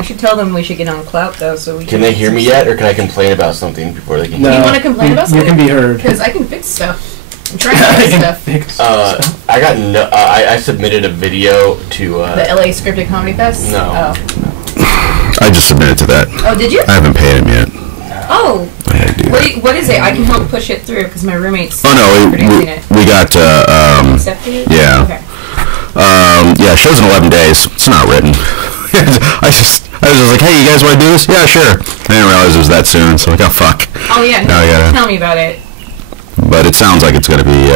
I should tell them we should get on Clout, though, so we can they hear me yet, or can I complain about something before they can hear me? me? Do you want to complain about something? You can be heard. Because I can fix stuff. I'm trying to fix stuff. I got I submitted a video to... the LA Scripted Comedy Fest? No. Oh. I just submitted to that. Oh, did you? I haven't paid him yet. Oh. What is it? I can help push it through, because my roommate's producing it. We got... accepted it? Yeah. Okay. Yeah, show's in 11 days. It's not written. I was just like, hey, you guys want to do this? Yeah, sure. I didn't realize it was that soon, so like, oh, fuck. Oh, yeah. Tell me about it. But it sounds like it's going to be...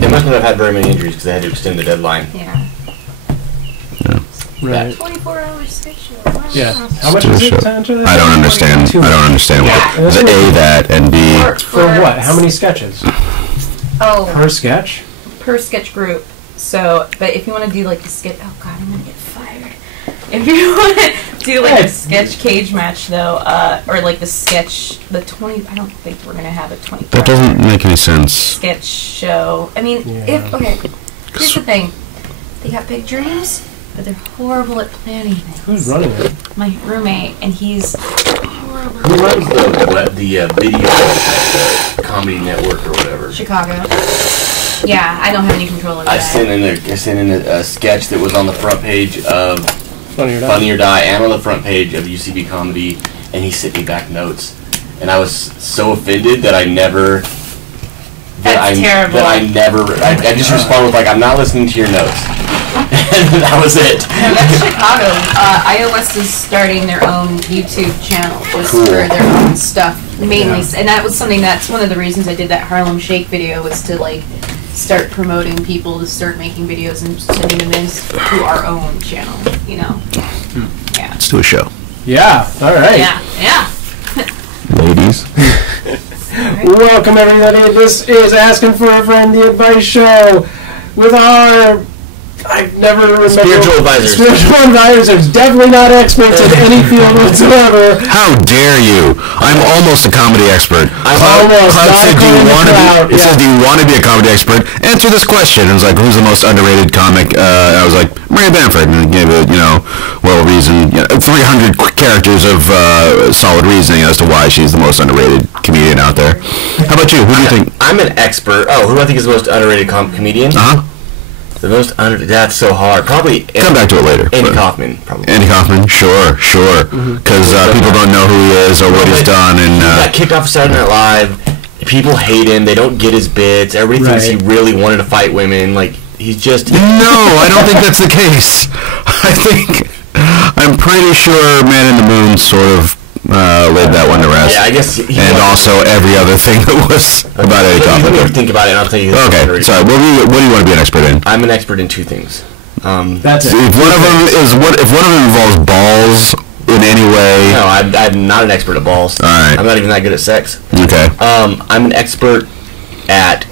they must not have had very many injuries because they had to extend the deadline. Yeah. Right. 24-hour schedule. Wow. Yeah. How much is it to enter that? I don't understand. I don't understand what the A, that, and B... For what? How many sketches? Oh. Per sketch? Per sketch group. So, but if you want to do like a sketch... Oh, God, I'm going to get fired. If you want to do like a sketch cage match, though, or like the sketch, the 20... I don't think we're going to have a 24-hour... That doesn't make any sense. ...sketch show. I mean, Okay, here's the thing. They got big dreams, but they're horrible at planning things. Who's running it? My roommate, and he's horrible. Who runs the video comedy network or whatever? Chicago. Yeah, I don't have any control over that. I sent in a sketch that was on the front page of Funny or Die and on the front page of UCB Comedy, and he sent me back notes. And I was so offended that I never... That's terrible. I just responded with, like, I'm not listening to your notes. And that was it. No, that's Chicago. iOS is starting their own YouTube channel just for their own stuff, mainly. Yeah. And that was something that's one of the reasons I did that Harlem Shake video, was to, like, start promoting people to start making videos and sending them in to our own channel, you know? Yeah. Let's do a show. Yeah, all right. Yeah. Ladies. Welcome, everybody. This is Asking for a Friend, the advice show with our... I never remember. Spiritual advisors. Spiritual advisors, definitely not experts in any field whatsoever. How dare you? I'm almost a comedy expert. Cloud said, do you want to be a comedy expert? Answer this question. It was like, who's the most underrated comic? I was like, Maria Bamford. And gave it, well reason, 300 characters of solid reasoning as to why she's the most underrated comedian out there. How about you? Who do you think? I'm an expert. Oh, who do I think is the most underrated comedian? The most that's so hard. Probably come back to it later. Andy Kaufman, probably. Andy Kaufman, sure. Because people don't know who he is or what he's done, and he got kicked off of Saturday Night Live. People hate him. They don't get his bits. Everybody thinks he really wanted to fight women. Like, he's just... No, I don't think that's the case. I'm pretty sure Man in the Moon sort of laid that one to rest. Yeah, I guess. And also every other thing that was about Eddie Kaufman. Let me think about it, and I'll tell you. Okay, sorry. What do you want to be an expert in? I'm an expert in two things. That's it. If one of them involves balls in any way. No, I'm not an expert at balls. All right. I'm not even that good at sex. Okay. I'm an expert at,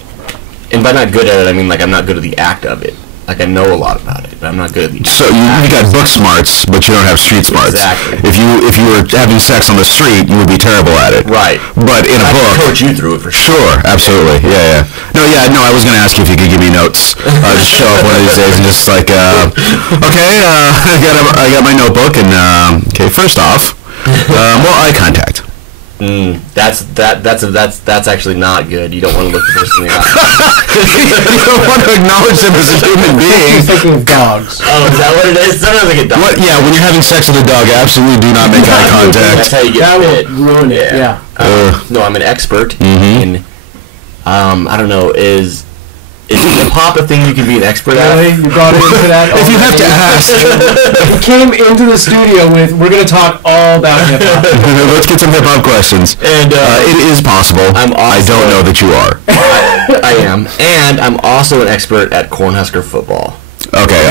and by not good at it, I mean like I'm not good at the act of it. Like, I know a lot about it, but I'm not good at the... So you got book smarts, but you don't have street smarts. Exactly. If you were having sex on the street, you would be terrible at it. Right. But in a book... I can coach you through it for sure. Sure, absolutely. Yeah. No, I was going to ask you if you could give me notes. Just show up one of these days and just like, okay, I got my notebook, and, okay, first off, eye contact. That's actually not good. You don't want to look the person in the eye. You don't want to acknowledge them as a human being. He's thinking of dogs. Oh, is that what it is? Sometimes like a dog. What? Yeah, when you're having sex with a dog, absolutely do not make eye contact. That's how you get bit. Ruin it. Yeah. No, I'm an expert in. I don't know. Is hip hop a thing you can be an expert at? Really? You brought it into that? If you have to ask. He came into the studio with, we're going to talk all about hip hop. Let's get some hip hop questions. And it is possible. I don't know that you are. I am. And I'm also an expert at Cornhusker football. Okay,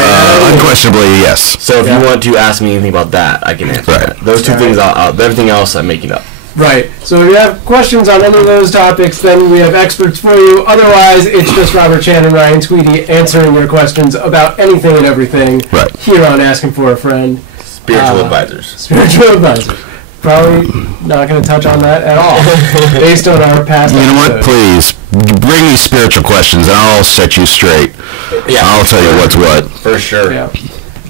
unquestionably, yes. So if you want to ask me anything about that, I can answer that. Those two things, everything else I'm making up. Right. So if you have questions on any of those topics, then we have experts for you. Otherwise, it's just Robert Chan and Ryan Tweedy answering your questions about anything and everything here on Asking for a Friend. Spiritual advisors. Spiritual advisors. Probably not going to touch on that at all, based on our past You know what? Please, bring me spiritual questions, and I'll set you straight. Yeah, I'll tell you what's what. For sure. Yeah.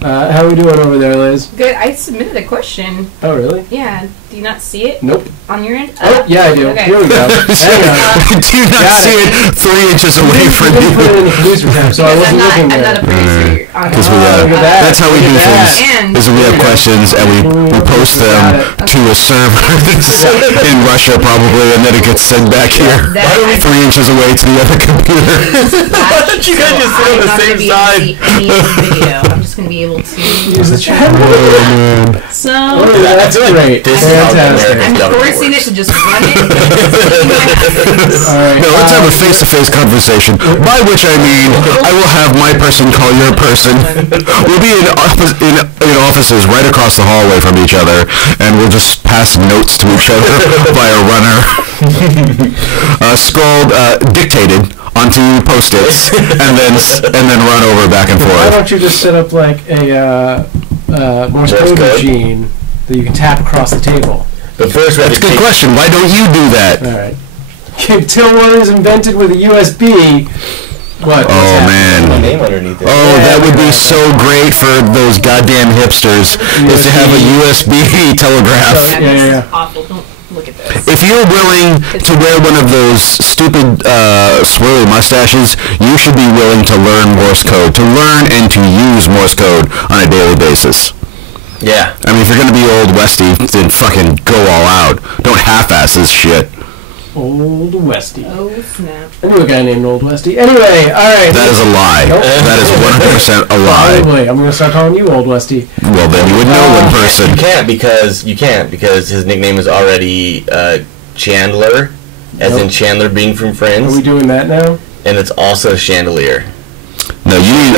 How are we doing over there, Liz? Good. I submitted a question. Oh, really? Yeah. Do you not see it? Nope. On your end? Oh, yeah, I do. Okay. Here we go. Do you not see it 3 inches away from you? you? Put it in the producer tab, so I wasn't looking I'm there. not a producer. Because that's how we do things. Is we have questions and we post them to a server in Russia probably, and then it gets sent back here 3 inches away to the other computer. Why don't you guys just sit on the same side? I'm just going to be able to use the chat. So that's great. Fantastic. I'm forcing it to just run it. Alright. No, let's have a face-to-face conversation, by which I mean I will have my person call your person. We'll be in offices right across the hallway from each other, and we'll just pass notes to each other by a runner. Scrawled, dictated onto post-its, and then run over back and forth. Why don't you just set up like a Morse code machine that you can tap across the table? But first, that's a good question. Why don't you do that? All right. Until one is invented with a USB. What? Oh man! My name underneath it. Oh, that would be so great for those goddamn hipsters. Is to have a USB telegraph. Yeah. Awful. Don't look at this. If you're willing to wear one of those stupid swirly mustaches, you should be willing to learn Morse code, to learn and to use Morse code on a daily basis. Yeah. I mean, if you're gonna be old Westy, then fucking go all out. Don't half-ass this shit. Old Westy. Oh, snap. I knew a guy named Old Westy. Anyway, alright. That is a lie. Nope. That is 100% a lie. Probably. I'm going to start calling you Old Westy. Well, then you would know one person. You can't because his nickname is already Chandler, as in Chandler Bing from Friends. Are we doing that now? And it's also Chandelier. No, you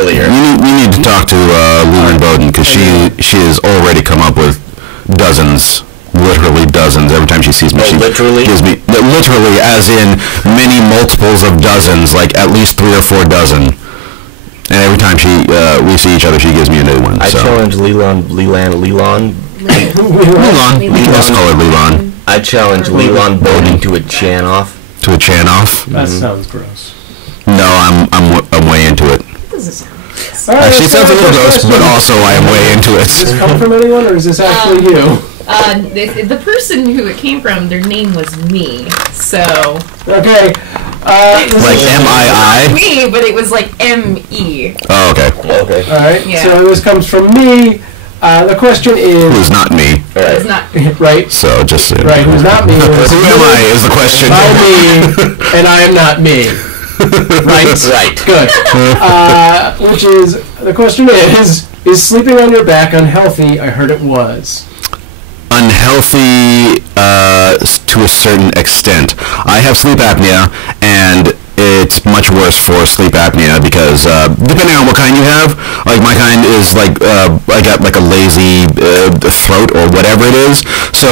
need to talk to Lumen Bowden, because she has already come up with dozens. Literally dozens. Every time she sees me, she gives me literally, as in many multiples of dozens, like at least 3 or 4 dozen. And every time we see each other, she gives me a new one. I challenge Leland. Let's call her Leland. I challenge Leland Bowden to a Chan-off. To a Chan-off? That sounds gross. No, I'm way into it. That doesn't sound gross. Actually, it sounds a little gross, but also I am way into it. Does this come from anyone, or is this actually you? The person who it came from, their name was me, so... Okay. Like M-I-I? Not me, but it was like M-E. Oh, okay. Okay. Alright, Yeah. so this comes from me. The question is... Who's not me. It's not... Right. So, just... Right, who's not me. Who am I is the question. By me, and I am not me. Right? Right. Good. Which is... The question is sleeping on your back unhealthy? I heard it was. Unhealthy to a certain extent. I have sleep apnea, and it's much worse for sleep apnea because depending on what kind you have, like my kind is like I got like a lazy throat or whatever it is. So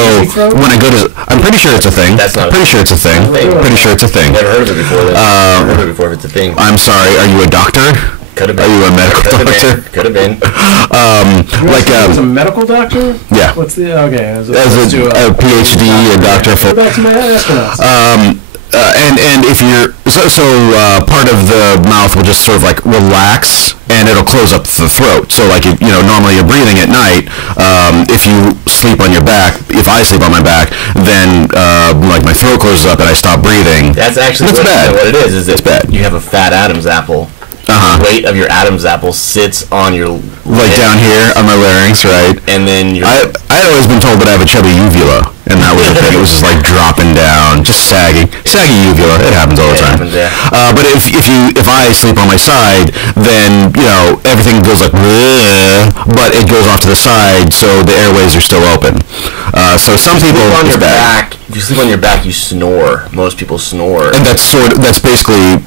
when I go to, I'm pretty sure it's a thing. That's not. Pretty sure it's a thing. Pretty sure it's a thing. Never heard of it before. Never heard of it before. If it's a thing. I'm sorry. Are you a doctor? Could have been. Are you a medical doctor? Could have been. Like a medical doctor? Yeah. What's the as a PhD, a doctor for. Go back to my astronauts. And if you're part of the mouth will just sort of like relax and it'll close up the throat. So like normally you're breathing at night. If you sleep on your back, if I sleep on my back, then like my throat closes up and I stop breathing. That's actually bad. What it is it's bad. You have a fat Adam's apple. The weight of your Adam's apple sits on your like down here on my larynx, right? And then I had always been told that I have a chubby uvula, and that was the thing. It was just like dropping down, just saggy uvula. It happens all the time. But if I sleep on my side, then everything goes like, but it goes off to the side, so the airways are still open. So some people on your back. If you sleep on your back, you snore. Most people snore. And that's basically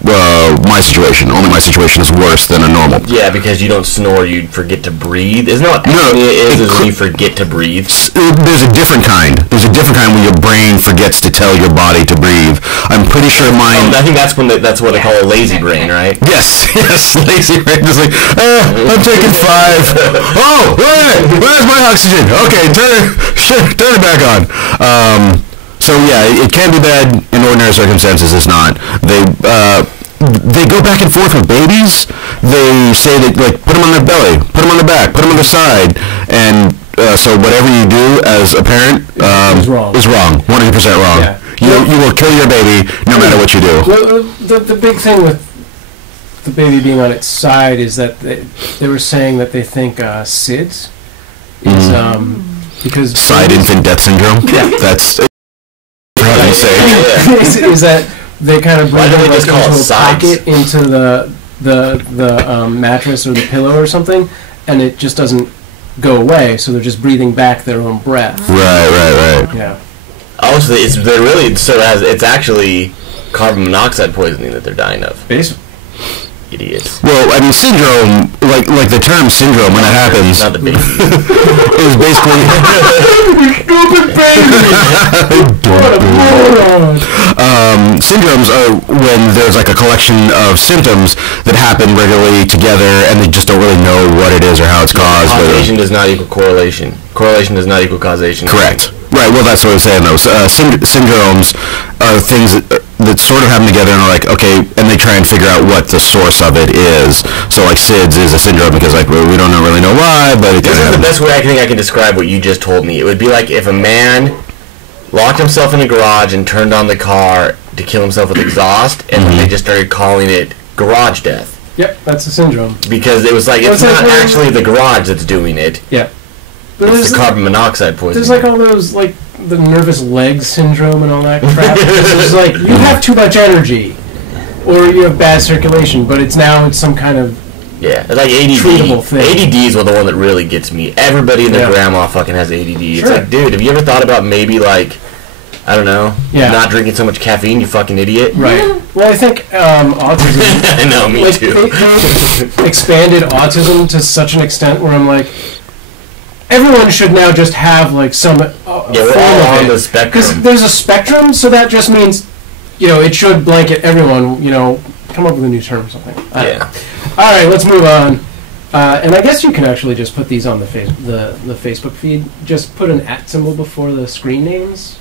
my situation. Only my situation is worse than a normal. Yeah, because you don't snore, you forget to breathe. Isn't that what apnea is when you forget to breathe? There's a different kind. There's a different kind where your brain forgets to tell your body to breathe. I'm pretty sure mine... I think that's what they call a lazy brain, right? Yes, lazy brain. It's like, I'm taking 5. Oh, where's my oxygen? Okay, turn it back on. So yeah, it can be bad in ordinary circumstances. It's not. they go back and forth with babies. They say that, like, put them on their belly, put them on their back, put them on their side, and so whatever you do as a parent is wrong. 100% wrong. Yeah. You will kill your baby no matter what you do. Well, the big thing with the baby being on its side is that they were saying that they think SIDS is because side infant death syndrome. Yeah, that's for heaven's sake. Is that they kind of bring it into a pocket into the mattress or the pillow or something, and it just doesn't go away. So they're just breathing back their own breath. Right. Yeah. Also, it's actually carbon monoxide poisoning that they're dying of. Basically. Idiots. Well, I mean, syndrome, like the term syndrome when it happens, not the baby. is basically stupid baby. What a moron. Syndromes are when there's like a collection of symptoms that happen regularly together, and they just don't really know what it is or how it's caused. Causation does not equal correlation. Correlation does not equal causation. Correct. Right. Well, that's what I was saying. Though syndromes are things that sort of happen together and are like, okay, and they try and figure out what the source of it is. So like SIDS is a syndrome because like we don't really know why, but it this is the best way I think I can describe what you just told me. It would be like if a man locked himself in a garage and turned on the car to kill himself with exhaust, and then they just started calling it garage death. Yep, that's a syndrome. Because it was like, it's not actually the garage that's doing it. Yeah. But it's the carbon monoxide poisoning. There's like all those, like, the nervous leg syndrome and all that crap. It's like, you have too much energy, or you have bad circulation, but it's some kind of it's like ADD. treatable thing. ADD is the one that really gets me. Everybody and their grandma fucking has ADD. It's like, dude, have you ever thought about maybe, like, I don't know, not drinking so much caffeine, you fucking idiot? Right. Well, I think autism... I know, me too. They expanded autism to such an extent where I'm like, everyone should now just have, like, some we're all on the spectrum. Because there's a spectrum, so that just means, it should blanket everyone, come up with a new term or something. Yeah. All right, let's move on. And I guess you can actually just put these on the Facebook feed. Just put an @ symbol before the screen names,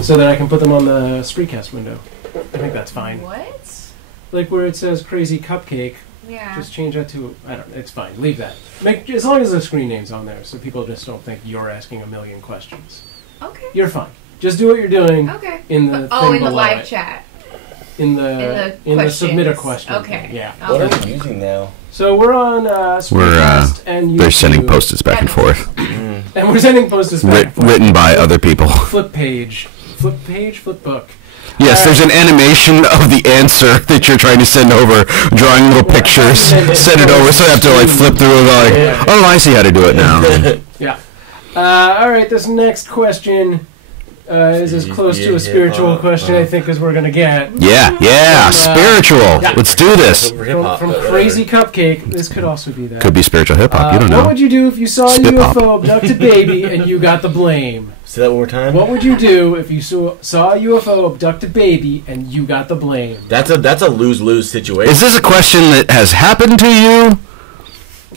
so that I can put them on the Spreecast window. I think that's fine. What? Like where it says Crazy Cupcake. Yeah. Just change that to, I don't know, it's fine. Leave that. As long as the screen name's on there, so people just don't think you're asking a million questions. Okay. You're fine. Just do what you're doing. Okay. In the in the live chat. In the submit a question. Okay. Yeah. What are we using now? So we're on Spreecast and YouTube. They're sending post-its back and forth. And we're sending post-its back and forth. Written by other people. Flip book. Yes, there's an animation of the answer that you're trying to send over, drawing little pictures, send it over, so I have to like flip through and like, oh, I see how to do it now. Yeah. All right, this next question is as close to a spiritual question, I think, as we're going to get. Yeah, spiritual. Yeah. Let's do this. From Crazy Cupcake, this could also be that. Could be spiritual hip-hop, you don't know. What would you do if you saw a UFO abduct a baby and you got the blame? Say that one more time. What would you do if you saw a UFO abduct a baby and you got the blame? That's a lose-lose situation. Is this a question that has happened to you?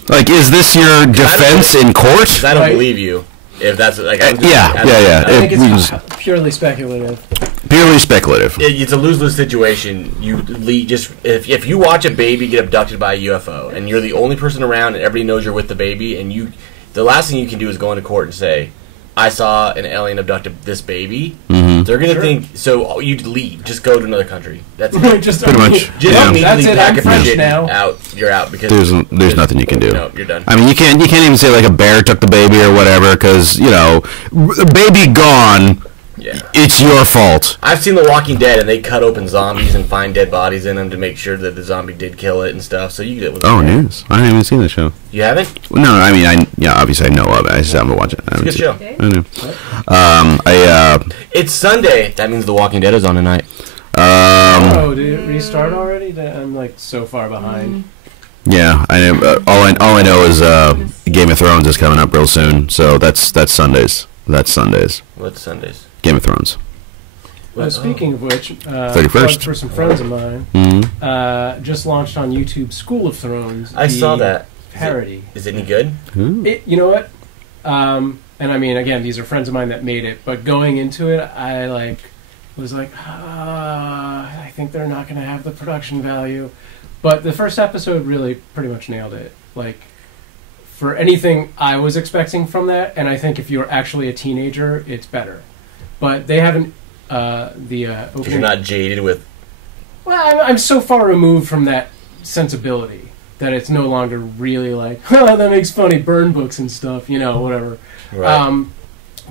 Like, is this your defense in court? I don't believe you. If that's like, I think it's purely speculative. Purely speculative. It's a lose-lose situation. If you watch a baby get abducted by a UFO and you're the only person around and everybody knows you're with the baby, and the last thing you can do is go into court and say, I saw an alien abducted this baby. Mm-hmm. They're gonna think so. You'd leave. Just go to another country. That's it. Just pretty much. Just immediately pack up your shit out. You're out because there's nothing you can do. No, you're done. I mean, you can't even say like a bear took the baby or whatever, because baby gone. Yeah. It's your fault. I've seen The Walking Dead, and they cut open zombies and find dead bodies in them to make sure that the zombie did kill it and stuff. So you get it. Oh, news! I haven't even seen the show. You haven't? No, I mean, obviously I know of it. I just haven't watched it. It's a good show. I know. It's Sunday. That means The Walking Dead is on tonight. Did it restart already? I'm like so far behind. Yeah, I know. All I know is Game of Thrones is coming up real soon. So that's Sundays. That's Sundays. What's Sundays? Game of Thrones. Speaking of which, 31st. For some friends of mine, just launched on YouTube School of Thrones. I saw that parody. Is it any good? You know what? And I mean, again, these are friends of mine that made it. But going into it, I was like, I think they're not going to have the production value. But the first episode really pretty much nailed it. Like, for anything I was expecting from that, and I think if you're actually a teenager, it's better. But they haven't, opening... You're not jaded with... Well, I'm so far removed from that sensibility that it's no longer really like, oh, that makes funny burn books and stuff, whatever. Right.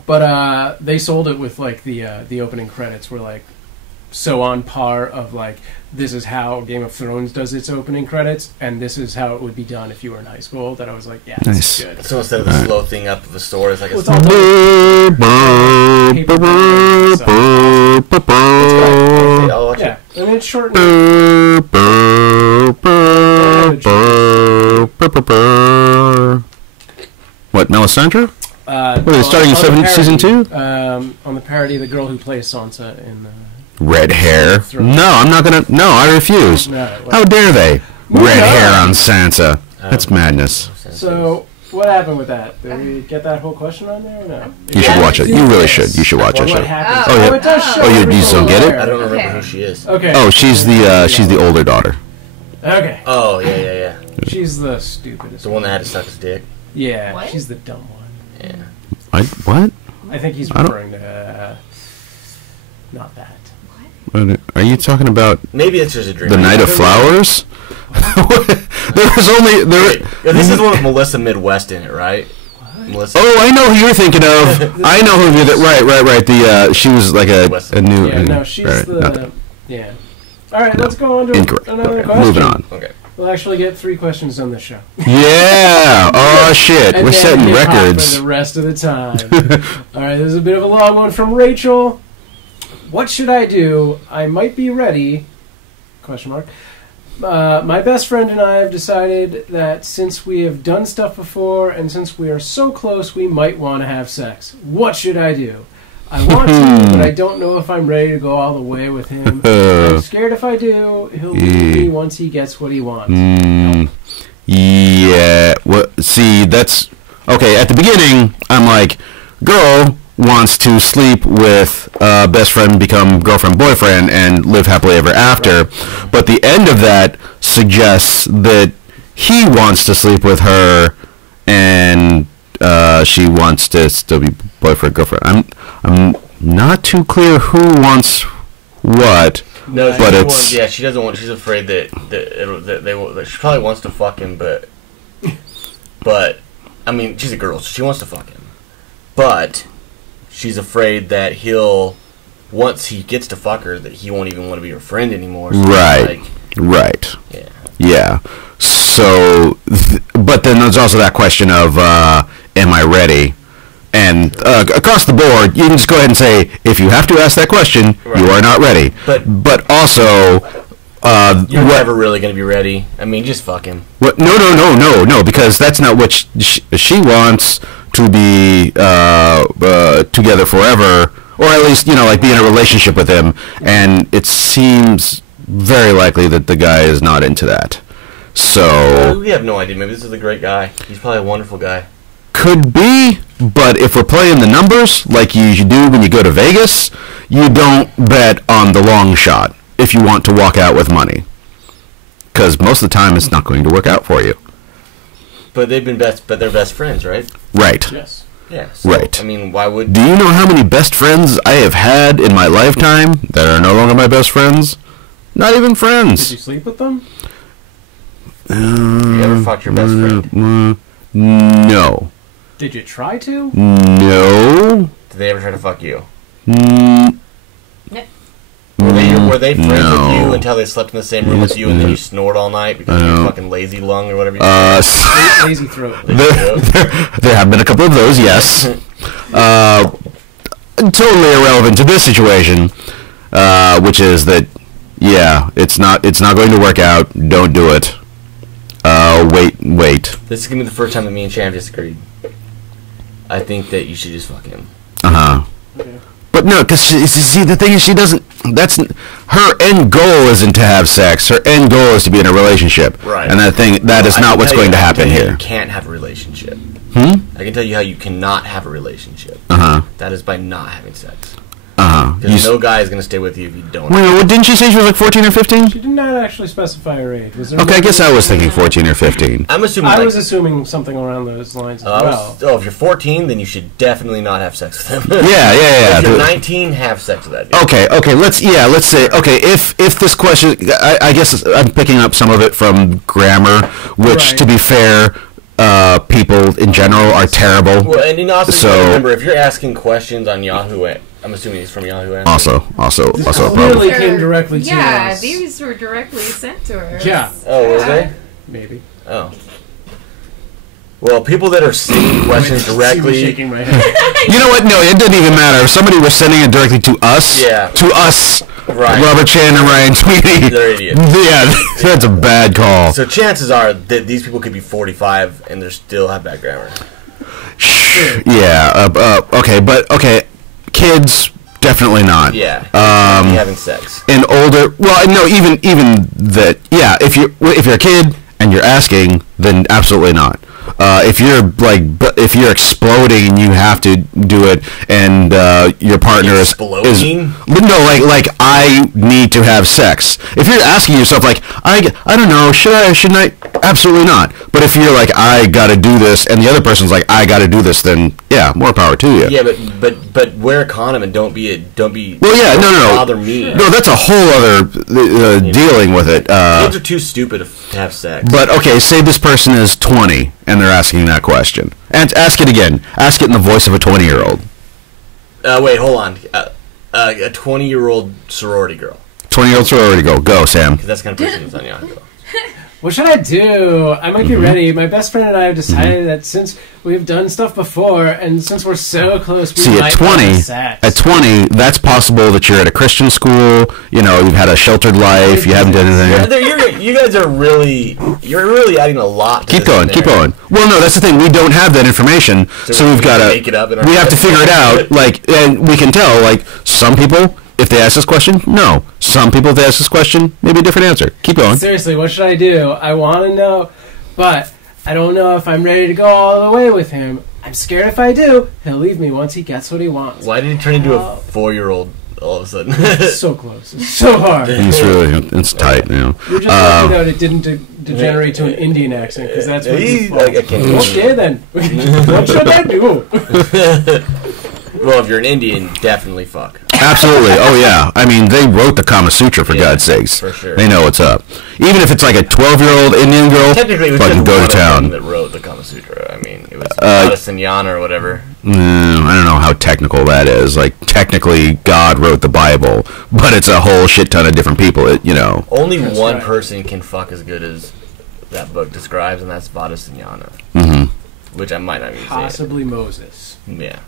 But they sold it with, like, the opening credits were, like, so on par of, like, this is how Game of Thrones does its opening credits, and this is how it would be done if you were in high school, that I was like, yeah, this is good. So instead of the slow thing up of the store, it's like a... Yeah, I mean, it's short What, Melisandre? What, are they starting in season 2? On the parody, the girl who plays Sansa in... Red hair? No, I'm not gonna... No, I refuse. How dare they? Red hair on Sansa. That's madness. So, what happened with that? Did we get that whole question on there or no? You should watch it. You really should. You should watch it. What happens? Oh, yeah. It does show. Oh, you just don't get it? I don't remember who she is. Okay. Oh, she's the older daughter. Okay. Oh, yeah. She's the stupidest. The one that had to suck his dick. Yeah, What? she's the dumb one. Yeah. What? I think he's referring to... not that. Are you talking about Maybe it's just a dream. the Night of Flowers? There was only... This is the one with Melissa Midwest in it, right? Melissa. Oh, I know who you're thinking of. I know who you're... Right. She was like a new... Yeah, no, she's right, Yeah. Alright, let's go on to another question. Moving on. Okay. We'll actually get 3 questions on the show. Yeah! Oh, shit. And we're then setting hip-hop records. for the rest of the time. Alright, this is a bit of a long one from Rachel. What should I do? I might be ready. Question mark. My best friend and I have decided that since we have done stuff before and since we are so close, we might want to have sex. What should I do? I want to, but I don't know if I'm ready to go all the way with him. I'm scared if I do, he'll leave me once he gets what he wants. Yeah. Well, see, that's... Okay, at the beginning, I'm like, girl wants to sleep with best friend, become girlfriend, boyfriend, and live happily ever after. Right. But the end of that suggests that he wants to sleep with her, and she wants to still be boyfriend, girlfriend. I'm not too clear who wants what. No, but it's... Yeah, she doesn't want... She's afraid that she probably wants to fuck him, but... I mean, she's a girl, so she wants to fuck him. But... she's afraid that he'll, once he gets to fuck her, that he won't even want to be her friend anymore. So right. Yeah. So, but then there's also that question of, am I ready? And across the board, you can just go ahead and say, if you have to ask that question, you are not ready. But also... you're never really going to be ready. I mean, just fuck him. What? No, because that's not what she wants, to be together forever, or at least, like, be in a relationship with him, and it seems very likely that the guy is not into that. So... we have no idea. Maybe this is a great guy. He's probably a wonderful guy. Could be, but if we're playing the numbers, like you do when you go to Vegas, you don't bet on the long shot if you want to walk out with money. Because most of the time it's not going to work out for you. But they're best friends, right? Right. Yes. Yeah. So, right. I mean, why would... Do you know how many best friends I have had in my lifetime that are no longer my best friends? Not even friends. Did you sleep with them? You ever fucked your best friend? No. Did you try to? No. Did they ever try to fuck you? No. Were they friends with you until they slept in the same room with you and then you snored all night because of your fucking lazy lung or whatever you lazy throat. There have been a couple of those, yes. Totally irrelevant to this situation, which is that, yeah, it's not going to work out. Don't do it. Wait. This is going to be the first time that me and Sham disagreed. I think that you should just fuck him. Uh-huh. Okay. But no, because see, the thing is, she doesn't... her end goal isn't to have sex. Her end goal is to be in a relationship. Right. And that is not what's going to happen here. You can't have a relationship. I can tell you how you cannot have a relationship. Uh-huh. That is by not having sex. Uh-huh. Because no guy is going to stay with you if you don't. Well, didn't she say she was like 14 or 15? She did not actually specify her age. Was there okay, I guess I was thinking 14 or 15. I'm assuming. I was assuming something around those lines as well. If you're 14, then you should definitely not have sex with him. yeah. If you're 19, have sex with that dude. Okay. Let's say if this question, I guess I'm picking up some of it from grammar, which to be fair. People in general are terrible. Well, and you also remember if you're asking questions on Yahoo, I'm assuming it's from Yahoo. Also clearly came directly to us. Yeah, these were directly sent to her. Yeah. Oh, were they? Maybe. Oh. Well, people that are sending questions directly. Shaking my head. You know what? No, it doesn't even matter. If somebody was sending it directly to us, right. Robert Chan and Ryan Tweedy. They're idiots. Yeah, that's a bad call. So chances are that these people could be 45 and they still have bad grammar. Yeah. Okay. Kids, definitely not. Yeah. Having sex. And older. Well, no. Even that. Yeah. If you're a kid and you're asking, then absolutely not. If you're exploding and you have to do it, and your partner is like I need to have sex. If you're asking yourself like I don't know, shouldn't I? Absolutely not. But if you're like I got to do this, and the other person's like I got to do this, then yeah, more power to you. Yeah, but wear a condom and don't be. Well, yeah, no. Bother me. No, that's a whole other dealing with it. Kids are too stupid to have sex. But okay, say this person is 20 and they're asking that question, and ask it again. Ask it in the voice of a 20-year-old. Wait, hold on. A 20-year-old sorority girl. 20-year-old sorority girl. Go, Sam. Because that's the kind of person that's on Yahoo. What should I do? I might be ready. My best friend and I have decided that since we've done stuff before, and since we're so close, we might have sex. At 20, that's possible that you're at a Christian school. You know, you've had a sheltered life. You haven't done anything. You guys are you're really adding a lot. Keep going. Well, no, that's the thing. We don't have that information, so we've got to make it up. We have to figure it out. Like, and we can tell. Like, some people. If they ask this question, no. Some people, if they ask this question, maybe a different answer. Keep going. Seriously, what should I do? I want to know, but I don't know if I'm ready to go all the way with him. I'm scared if I do, he'll leave me once he gets what he wants. Why did he turn into a 4-year-old all of a sudden? So close. It's so hard. It's tight, you know. You're just lucky that it didn't degenerate to an Indian accent, because that's what he's okay, then. What should I do? Well, if you're an Indian, definitely fuck. Absolutely. Oh, yeah. I mean, they wrote the Kama Sutra, for God's sakes. For sure. They know what's up. Even if it's like a 12-year-old Indian girl, technically, it was fucking go to town. That wrote the Kama Sutra. I mean, it was Protestanyana or whatever. I don't know how technical that is. Like, technically, God wrote the Bible, but it's a whole shit ton of different people, Only one person can fuck as good as that book describes, and that's Protestanyana. Which I might not even say. Possibly Moses. Yeah.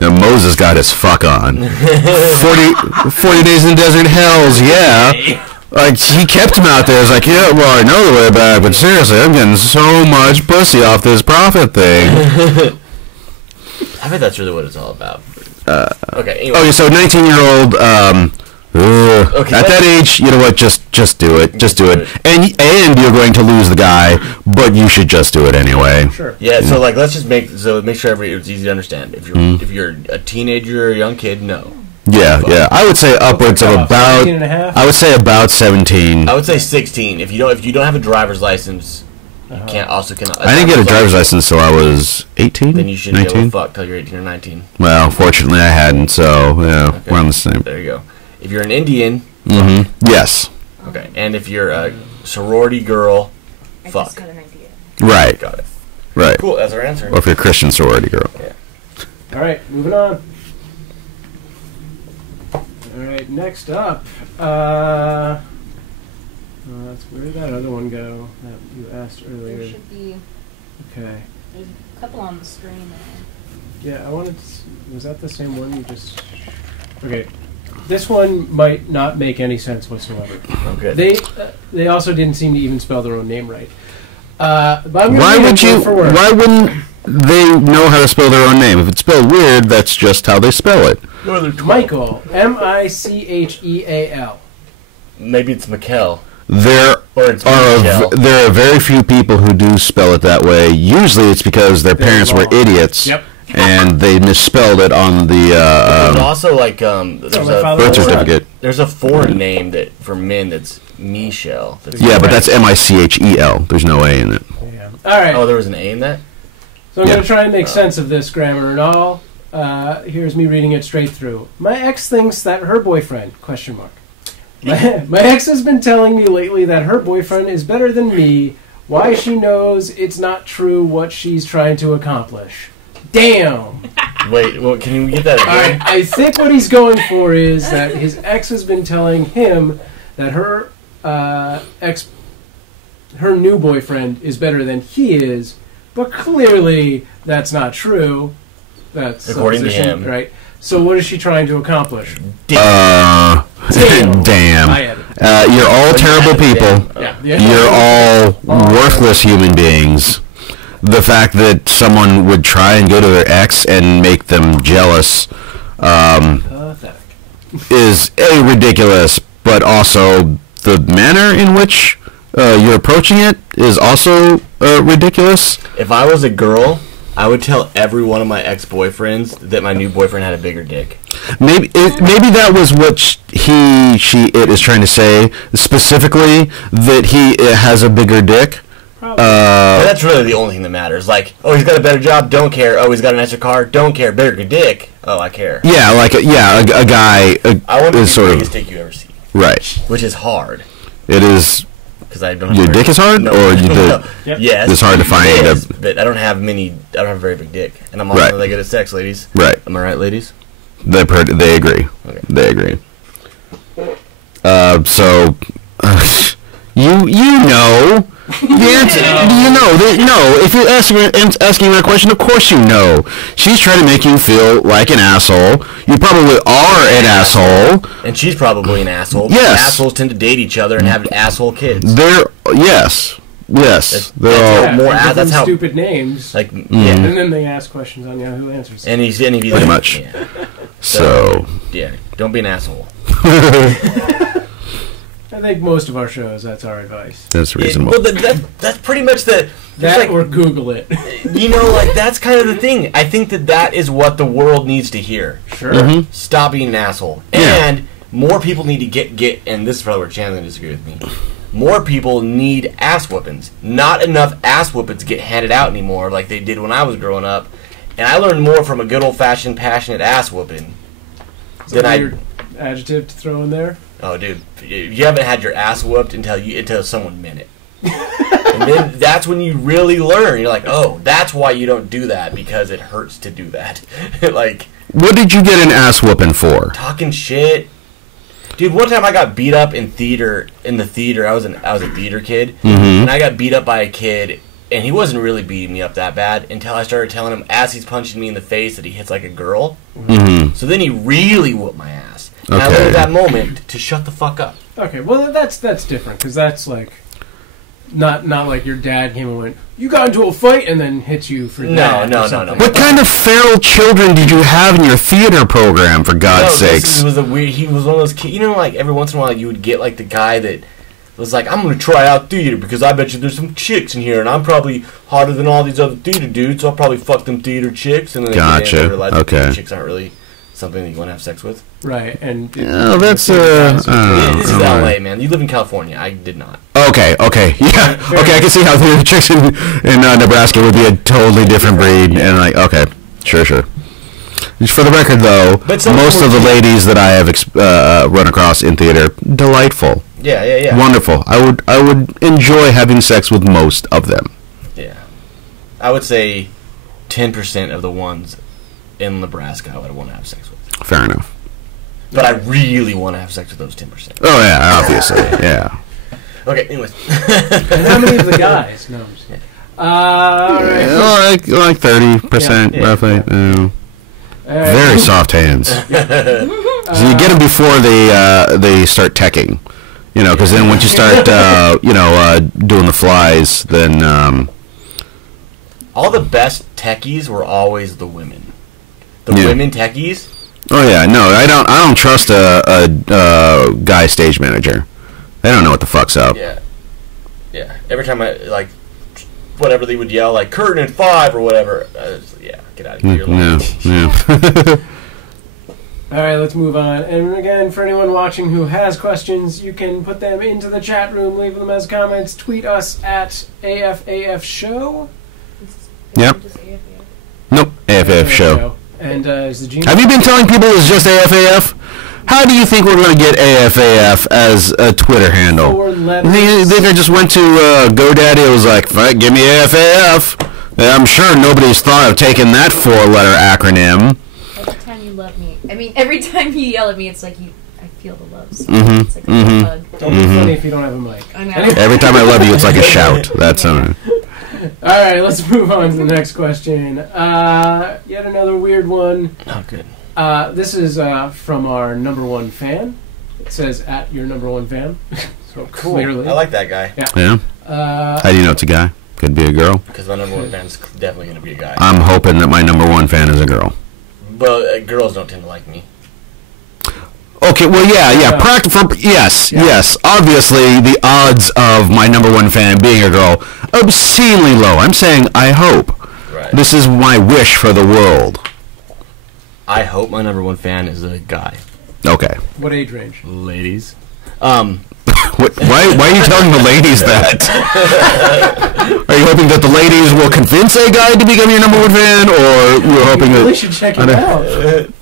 Now, Moses got his fuck on. 40 days in the desert hells, yeah. Like, he kept him out there. It's like, yeah, well, I know the way back, but seriously, I'm getting so much pussy off this prophet thing. I bet that's really what it's all about. Okay, anyway. Okay, so 19-year-old, at that age, you know what, just do it. Just do it. And you're going to lose the guy, but you should just do it anyway. Sure. Yeah, so like let's just make sure it's easy to understand. If you're a teenager or a young kid, no. Yeah. I would say upwards of about 17 and a half? I would say about 17. I would say 16. If you don't have a driver's license, you can't I didn't get a driver's license until I was 18. Then you shouldn't be able to fuck till you're 18 or 19. Well, fortunately I hadn't, so yeah, okay. We're on the same. There you go. If you're an Indian, yes. Okay, and if you're a sorority girl, fuck. Right. Got it. Right. Cool, that's our answer. Or if you're a Christian sorority girl. Yeah. All right, moving on. All right, next up. Where did that other one go that you asked earlier? There should be. Okay. There's a couple on the screen there. Yeah, I wanted to. Was that the same one you just? Okay. This one might not make any sense whatsoever. Okay. They also didn't seem to even spell their own name right. But why wouldn't they know how to spell their own name? If it's spelled weird, that's just how they spell it. Michael, Micheal. Maybe it's Mikkel. There are very few people who do spell it that way. Usually it's because their parents were idiots. Yep. and they misspelled it on the there's also like there's a birth certificate. There's a foreign name that for men that's Michelle. Yeah, but that's Michel. There's no A in it. Yeah. All right. Oh, there was an A in that? So I'm going to try and make sense of this grammar and all. Here's me reading it straight through. My ex thinks that her boyfriend, ? My ex has been telling me lately that her boyfriend is better than me. Why she knows it's not true what she's trying to accomplish. Damn. Wait, well, can you get that again? I think what he's going for is that his ex has been telling him that her new boyfriend is better than he is, but clearly that's not true. That's according to him, right? So what is she trying to accomplish? Damn. You're all terrible people. You're all worthless human beings. The fact that someone would try and go to their ex and make them jealous is ridiculous, but also the manner in which you're approaching it is also ridiculous. If I was a girl, I would tell every one of my ex-boyfriends that my new boyfriend had a bigger dick. Maybe that was what it is trying to say, specifically that he has a bigger dick. That's really the only thing that matters. Like, oh, he's got a better job, don't care. Oh, he's got a nicer car, don't care. Bigger dick, oh, I care. Yeah, like a guy. I want to be the biggest dick you ever see. Right. Which is hard. It is. Because I don't. Your dick is hard, no, or you no. Yes, it's hard to find. But I don't have a very big dick, and I'm also really good at sex, ladies. Right. Am I right, ladies? They agree. Okay. They agree. So, you know. The answer, no. If you're asking that question, of course you know. She's trying to make you feel like an asshole. You probably are an asshole. And she's probably an asshole. Yes. Assholes tend to date each other and have asshole kids. Yes. That's how stupid names. Like, and then they ask questions on Yahoo Answers. And he's pretty much. Yeah. So yeah, don't be an asshole. I think most of our shows, that's our advice. That's reasonable. Well, that's pretty much or Google it. That's kind of the thing. I think that is what the world needs to hear. Sure. Mm-hmm. Stop being an asshole. Yeah. And more people need to get, and this is probably where Chandler disagree with me. More people need ass whoopings. Not enough ass whoopings get handed out anymore like they did when I was growing up. And I learned more from a good old-fashioned, passionate ass whooping than weird adjective to throw in there. Oh, dude, you haven't had your ass whooped until someone meant it. And then that's when you really learn. You're like, oh, that's why you don't do that, because it hurts to do that. Like, what did you get an ass whooping for? Talking shit. Dude, one time I got beat up in the theater. I was a theater kid, and I got beat up by a kid, and he wasn't really beating me up that bad until I started telling him as he's punching me in the face that he hits like a girl. So then he really whooped my ass. And I learned at that moment to shut the fuck up. Okay, well that's different, because that's like not like your dad came and went, you got into a fight, and then hit you for that. No. What kind of feral children did you have in your theater program, for God's sakes? He was one of those kids, like every once in a while you would get like the guy that was like, I'm going to try out theater because I bet you there's some chicks in here, and I'm probably hotter than all these other theater dudes, so I'll probably fuck them theater chicks. And then they realize that theater chicks aren't really something that you want to have sex with. Right, and that's this is LA, man. You live in California. I did not. Okay, yeah, okay. I can see how the chicks in Nebraska would be a totally different breed, and like, okay, sure. Just for the record, though, most of the ladies that I have run across in theater, delightful. Yeah. Wonderful. I would enjoy having sex with most of them. Yeah, I would say 10% of the ones in Nebraska I would want to have sex with. Fair enough. But I really want to have sex with those 10%. Oh yeah, obviously, yeah. Okay, anyways. And how many of the guys? No, I'm just kidding. Like 30%, roughly. Very soft hands. So you get them before they start teching, because then once you start, doing the flies, then all the best techies were always the women. The women techies. Oh yeah, no, I don't trust a guy stage manager. They don't know what the fuck's up. Yeah. Every time I whatever they would yell, like curtain in 5 or whatever. Yeah, get out of here. Yeah. All right, let's move on. And again, for anyone watching who has questions, you can put them into the chat room, leave them as comments, tweet us at AFAF Show. Yep. Nope, AFAF Show. And is the Gmail? Have you been telling people it's just AFAF? How do you think we're going to get AFAF as a Twitter handle? 4 letters. You think I just went to GoDaddy and was like, give me AFAF? I'm sure nobody's thought of taking that 4-letter acronym. Every time you love me. I mean, every time you yell at me, it's like I feel the love. So Mm-hmm. it's like a hug. Don't be funny if you don't have a mic. I know. Every time I love you, it's like a shout. That's All right, let's move on to the next question. Yet another weird one. Oh, good. This is from our #1 fan. It says at your #1 fan. So Cool. clearly. I like that guy. Yeah. How do you know it's a guy? Could be a girl. Because my #1 fan's definitely going to be a guy. I'm hoping that my #1 fan is a girl. Well, girls don't tend to like me. Okay, well, yeah. Yes. Obviously, the odds of my #1 fan being a girl, obscenely low. I'm saying I hope. Right. This is my wish for the world. I hope my #1 fan is a guy. Okay. What age range? Ladies. Why are you telling the ladies that? Are you hoping that the ladies will convince a guy to become your #1 fan, or you're hoping that... You really should check it out. You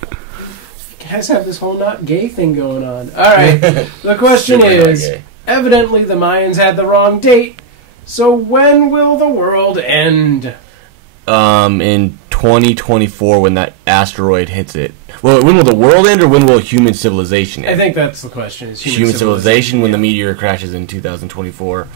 guys have this whole not gay thing going on. All right. The question is, evidently the Mayans had the wrong date, so when will the world end? In 2024, when that asteroid hits it. Well, when will the world end, or when will human civilization end? I think that's the question. Is Human civilization when the meteor crashes in 2024,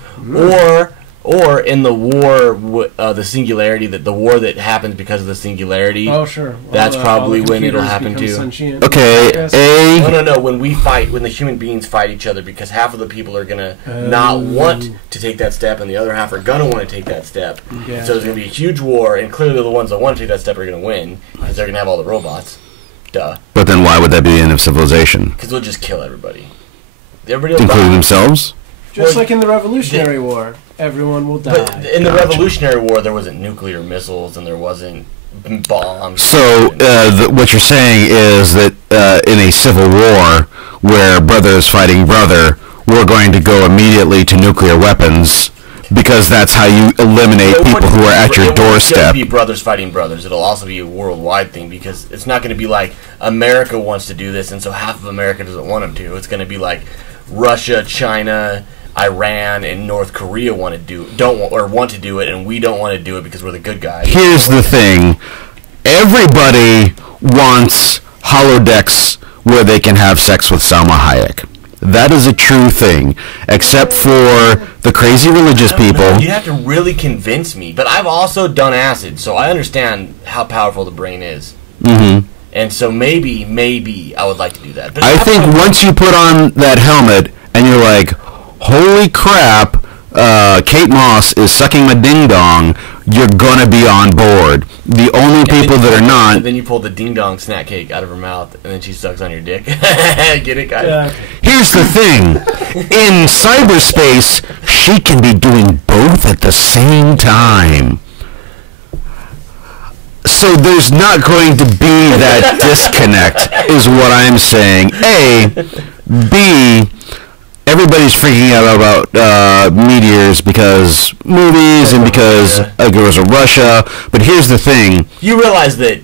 or in the war, the singularity, the war that happens because of the singularity. Oh, sure. That's probably when it'll happen too. Okay, No. When we fight, when the human beings fight each other, because half of the people are gonna not want to take that step, and the other half are gonna want to take that step. Yeah. So there's gonna be a huge war, and clearly the ones that want to take that step are gonna win because they're gonna have all the robots. Duh. But then why would that be the end of civilization? Because they'll just kill everybody. Everybody will Including die. themselves? Just like in the Revolutionary War, everyone will die. But in the Revolutionary War, there wasn't nuclear missiles and there wasn't bombs. So what you're saying is that in a civil war where brother is fighting brother, we're going to go immediately to nuclear weapons because that's how you eliminate people who are at your doorstep. It won't be brothers fighting brothers. It'll also be a worldwide thing because it's not going to be like America wants to do this and so half of America doesn't want them to. It's going to be like Russia, China, Iran, and North Korea want to do it, and we don't want to do it because we're the good guys. Here's the thing: everybody wants holodecks where they can have sex with Salma Hayek. That is a true thing, except for the crazy religious people. You have to really convince me, but I've also done acid, so I understand how powerful the brain is. Mm-hmm. And so maybe I would like to do that. But I think once you put on that helmet and you're like, holy crap, Kate Moss is sucking my ding-dong, you're gonna be on board. The only people that are not... And then you pull the ding-dong snack cake out of her mouth, and then she sucks on your dick. Get it, guys? Yeah. Here's the thing. In cyberspace, she can be doing both at the same time. So there's not going to be that disconnect, is what I'm saying. A. B. Everybody's freaking out about meteors because movies and because it was Russia. But here's the thing. You realize that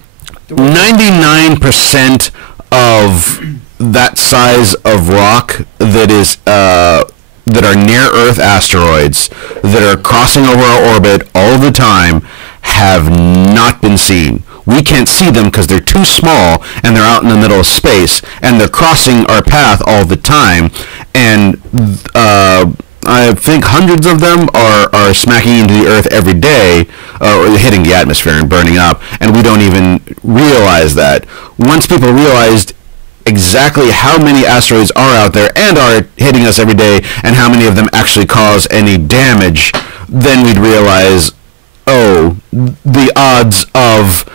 99% of that size of rock that is that are near-Earth asteroids that are crossing over our orbit all the time have not been seen. We can't see them because they're too small and they're out in the middle of space and they're crossing our path all the time. And I think hundreds of them are smacking into the Earth every day, or hitting the atmosphere and burning up, and we don't even realize that. Once people realized exactly how many asteroids are out there and are hitting us every day and how many of them actually cause any damage, then we'd realize, oh, the odds of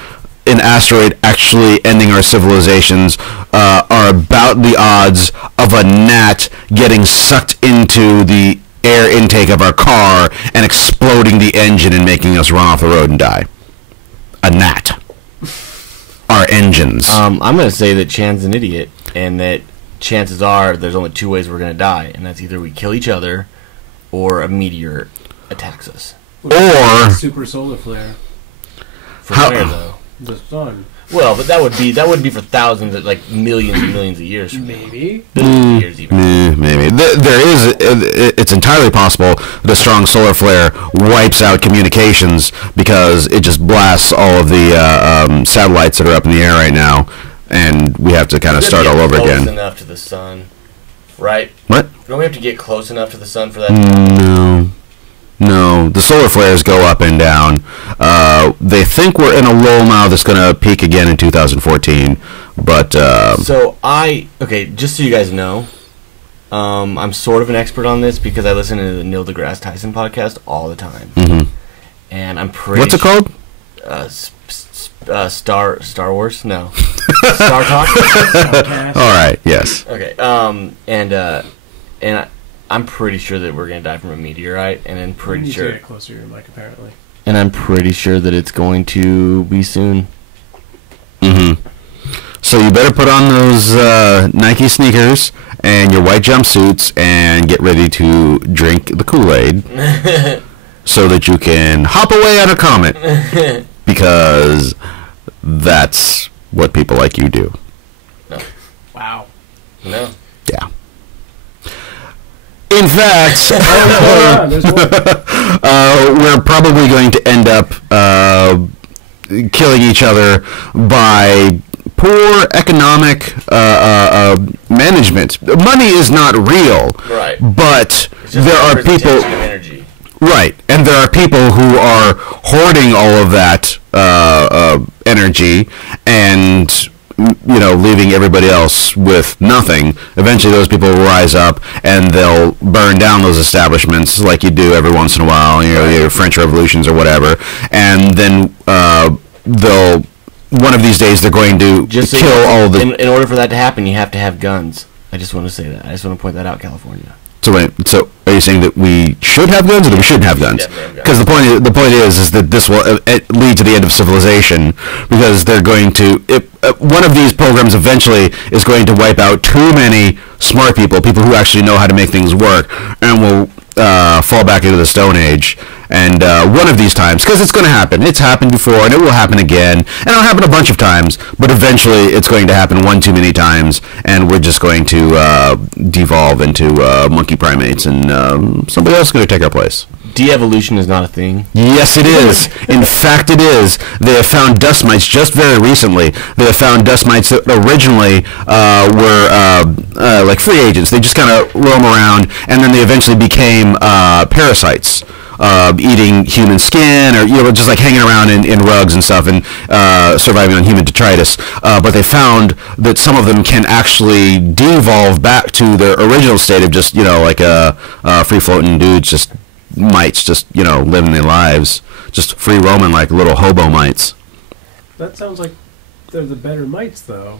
an asteroid actually ending our civilizations are about the odds of a gnat getting sucked into the air intake of our car and exploding the engine and making us run off the road and die. A gnat. Our engines. I'm going to say that Chan's an idiot, and that chances are there's only two ways we're going to die, and that's either we kill each other or a meteor attacks us. Or super solar flare. For where, though? The sun. Well, but that would be for thousands, of, like millions and millions of years. Maybe. Billions of years, even. Maybe. It's entirely possible that a strong solar flare wipes out communications because it just blasts all of the satellites that are up in the air right now, and we have to kind of start all over again. Close enough to the sun, right? What? Don't we have to get close enough to the sun for that? No, the solar flares go up and down. They think we're in a lull now that's going to peak again in 2014. But just so you guys know, I'm sort of an expert on this because I listen to the Neil deGrasse Tyson podcast all the time. Mm-hmm. And I'm pretty. What's it called? Star Wars? No. Star Talk? All right. Yes. Okay. And I'm pretty sure that we're gonna die from a meteorite, and I'm pretty sure. Get closer to your mic, apparently. And I'm pretty sure that it's going to be soon. Mm-hmm. So you better put on those Nike sneakers and your white jumpsuits and get ready to drink the Kool-Aid so that you can hop away on a comet because that's what people like you do. No. Wow. No. Yeah. In fact, we're probably going to end up killing each other by poor economic management. Money is not real, right? But there are people, energy. Right, and there are people who are hoarding all of that energy and leaving everybody else with nothing. Eventually those people will rise up and they'll burn down those establishments like you do every once in a while, your French revolutions or whatever, and then one of these days they're going to kill all the... In order for that to happen, you have to have guns. I just want to say that. I just want to point that out, California. So are you saying that we should have guns or that we shouldn't have guns? Because the point is that this will lead to the end of civilization because they're going to one of these programs eventually is going to wipe out too many smart people who actually know how to make things work, and will fall back into the Stone Age. And one of these times, because it's going to happen. It's happened before, and it will happen again, and it'll happen a bunch of times. But eventually, it's going to happen one too many times, and we're just going to devolve into monkey primates, and somebody else is going to take our place. De-evolution is not a thing. Yes, it is. In fact, it is. They have found dust mites just very recently. They have found dust mites that originally were like free agents. They just kind of roam around, and then they eventually became parasites. Eating human skin, or just like hanging around in rugs and stuff, and surviving on human detritus. But they found that some of them can actually devolve back to their original state of just like free floating dudes, just mites, just living their lives, just free roaming like little hobo mites. That sounds like they're the better mites, though.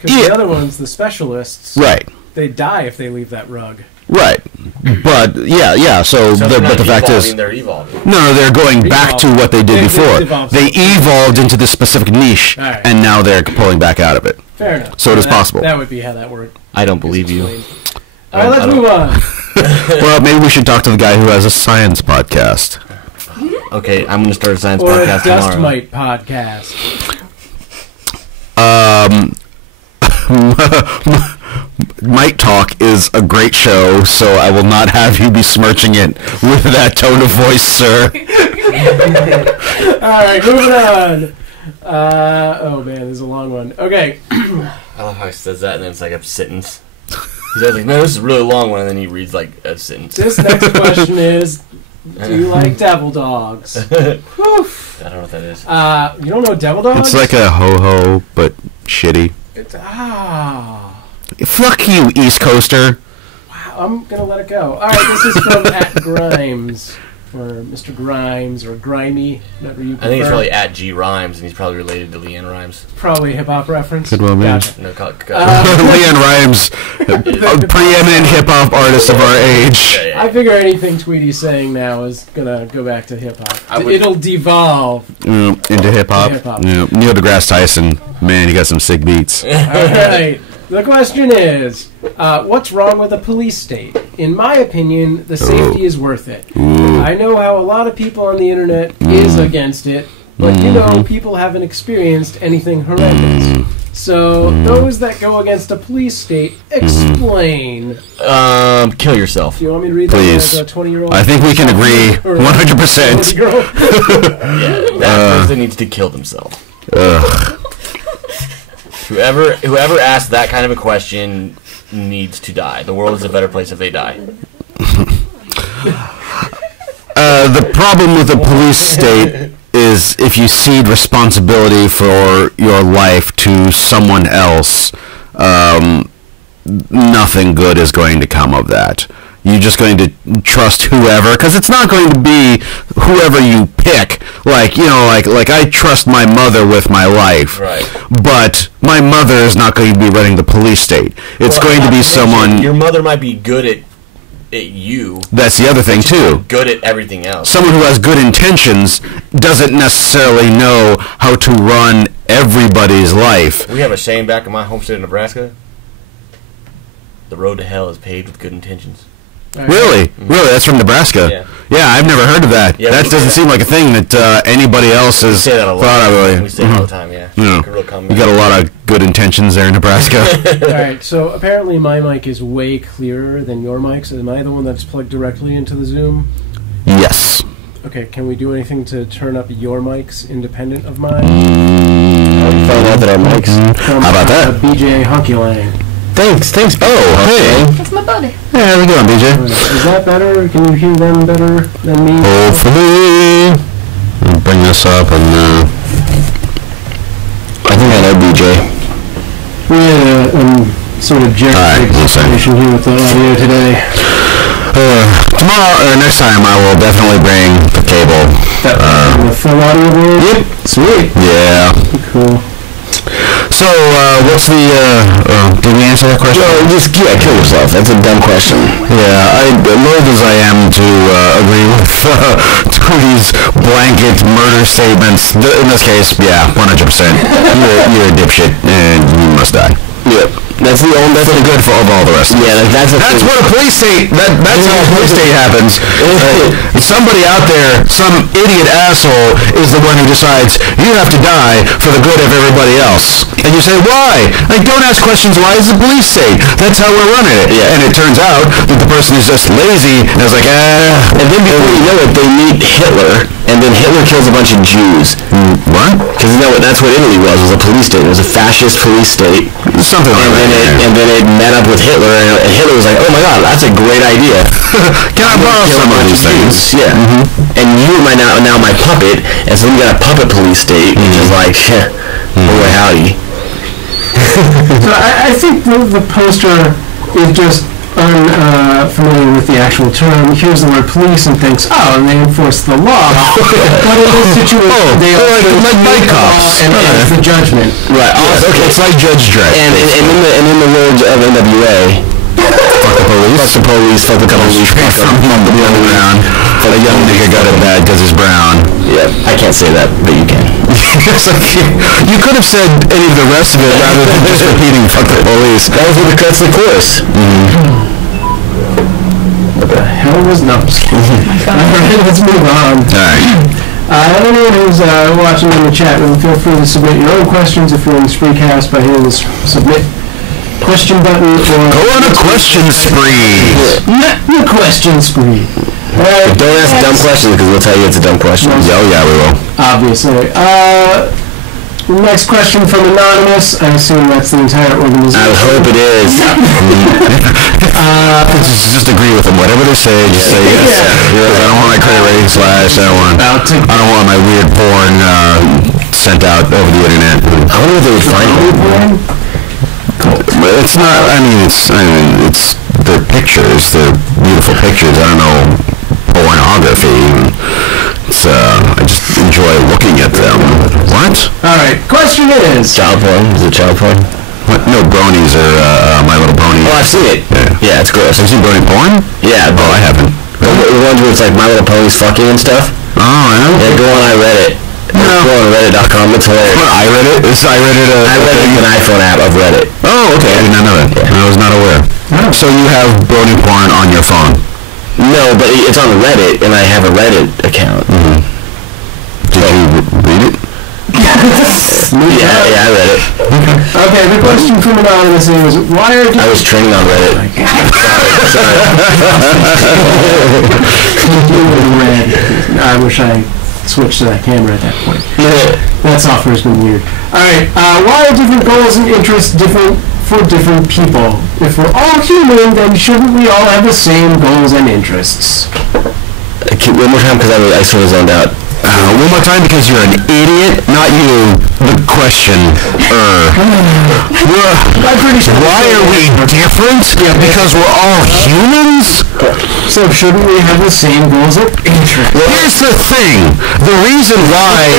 Because the other ones, the specialists, right? They die if they leave that rug. Right, but yeah. So but the fact is, they're evolving. No, they're going back to what they did before. They evolved into this specific niche, and now they're pulling back out of it. Fair enough. So it is possible. That would be how that worked. I don't believe you. All right, let's move on. Well, maybe we should talk to the guy who has a science podcast. Okay, I'm going to start a science or podcast tomorrow. Or a dust mite podcast. Mike Talk is a great show, so I will not have you besmirching it with that tone of voice, sir. Alright, moving on. Oh man, this is a long one. Okay. I love how he says that and then it's like a sentence. He's always like, no, this is a really long one, and then he reads like a sentence. This next question is, do you like devil dogs? I don't know what that is. You don't know devil dogs? It's like a ho-ho, but shitty. Fuck you, East Coaster. Wow, I'm gonna let it go. Alright, this is from @Grimes. or Mr. Grimes or Grimy, whatever you prefer. I think it's probably at G Rhymes, and he's probably related to Leanne Rhymes. Probably a hip-hop reference. Good one, man. Gotcha. No, Leanne Rhymes, a preeminent hip-hop artist of our age. I figure anything Tweedy's saying now is going to go back to hip-hop. It'll devolve. Into hip-hop. Yeah. Neil deGrasse Tyson, man, he got some sick beats. All right. The question is, what's wrong with a police state? In my opinion, the safety is worth it. I know how a lot of people on the internet is against it, but you know, people haven't experienced anything horrendous. So, those that go against a police state, explain. Kill yourself. Do you want me to read Please. that as a 20-year-old? I think we can agree 100%. Yeah, that person needs to kill themselves. Whoever asks that kind of a question needs to die. The world is a better place if they die. The problem with the police state is if you cede responsibility for your life to someone else, nothing good is going to come of that. You're just going to trust whoever, because it's not going to be whoever you pick. Like, you know, like I trust my mother with my life. Right. But my mother is not going to be running the police state. It's going to be someone... Your mother might be good at you. That's the other thing, too. Good at everything else. Someone who has good intentions doesn't necessarily know how to run everybody's life. We have a saying back in my home state of Nebraska. The road to hell is paved with good intentions. Really? Really? That's from Nebraska? Yeah, I've never heard of that. Yeah, that doesn't seem like a thing that anybody else has thought of. Really. We say it all the time, yeah. You got a lot of good intentions there in Nebraska. Alright, so apparently my mic is way clearer than your mic, so am I the one that's plugged directly into the Zoom? Yes. Okay, can we do anything to turn up your mics independent of mine? Found out that our mics. How about that? BJ Hunky Lang. Thanks. Oh, hey. That's my buddy. Yeah, how's it going, BJ? Is that better? Can you hear them better than me? Hopefully. I'll bring this up and, I think I know BJ. We had a sort of jerk situation here with the audio today. Tomorrow, or next time, I will definitely bring the cable. The full audio board? Yep. Sweet. Yeah. Cool. So, what's the, did we answer that question? No, just, kill yourself. That's a dumb question. Yeah, loath as I am to agree with Tweedy's blanket murder statements, in this case, yeah, 100%. You're a dipshit, and you must die. Yep. That's the only. That's good for all the rest. Yeah, that's what a police state. That's how a police state happens. Somebody out there, some idiot asshole, is the one who decides you have to die for the good of everybody else. And you say why? Like, don't ask questions. Why is the police state? That's how we're running it. Yeah. And it turns out that the person is just lazy and is like, ah. And then before you know it, they meet Hitler, and then Hitler kills a bunch of Jews. What? Because you know what? That's what Italy was a police state. It was a fascist police state. Something like that. And then it met up with Hitler, and Hitler was like, oh my god, that's a great idea. Can I borrow some of these things? Yeah. And you are now my puppet, and so we got a puppet police state, which is like, boy howdy. So I think the poster is just unfamiliar with the actual term. Hears the word police and thinks, oh, and they enforce the law. But in this situation, they like bike cops and it's the judgment. Right. Yes. Okay. It's like Judge Dredd. And in the words of NWA, fuck the police. Fuck the police. Fuck the police. From the other round. A young nigga got it bad because he's brown. Yeah, I can't say that, but you can. It's like, you could have said any of the rest of it rather than just repeating "fuck the police." That was what cuts the chorus. What the hell was no? Alright, let's move on. Alright. Anyone who's watching in the chat room, feel free to submit your own questions if you're in the Spreecast by hitting the submit question button or go on a question spree. The question spree. Don't ask dumb questions because we'll tell you it's a dumb question. Oh yeah, we will. Obviously. Next question from Anonymous. I assume that's the entire organization. I hope it is. Just agree with them. Whatever they say, just say yes. I don't want my credit rating slashed. I don't want my weird porn sent out over the internet. I wonder if they would find it. It's not. I mean, it's their pictures. They're beautiful pictures. I don't know. pornography. It's, I just enjoy looking at them. What? All right. Question is... Child porn? Is it child porn? What? No, bronies are My Little Brony. Oh, I've seen it. Yeah, it's gross. Have you seen brony porn? Yeah. Oh, I haven't. The ones where it's like My Little Ponies fucking and stuff? Oh, I know. Yeah, go on Reddit. No. Go on Reddit.com. It's hilarious. What, I read it? Is I read it an iPhone app of Reddit. Oh, okay. I did not know that. Yeah. I was not aware. Oh. So you have brony porn on your phone? No, but it's on Reddit, and I have a Reddit account. Mm-hmm. Did you read it? Yeah, I read it. Okay, the question from Anonymous is, why are I was training on Reddit. Sorry. I wish I switched to that camera at that point. That software's been weird. Alright, why are different goals and interests different for different people? If we're all human, then shouldn't we all have the same goals and interests? One more time, because I sort of zoned out. One more time, because you're an idiot, not you. The question. Why are we different? Yeah, because we're all humans? So shouldn't we have the same goals and interests? Here's the thing. The reason why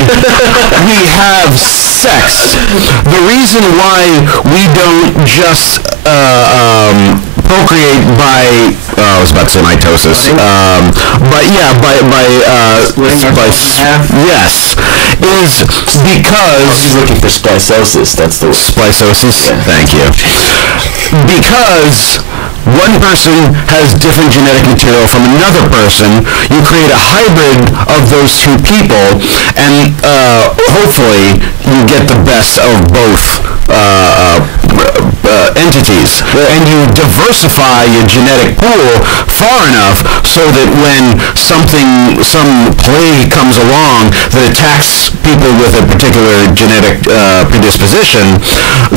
we have sex, the reason why we don't just procreate by I was about to say mitosis, but yeah, yes, is because he's looking for spliceosis. That's the spliceosis. Yeah. Thank you. Because one person has different genetic material from another person, you create a hybrid of those two people, and hopefully you get the best of both entities, and you diversify your genetic pool far enough so that when some plague comes along that attacks people with a particular genetic predisposition,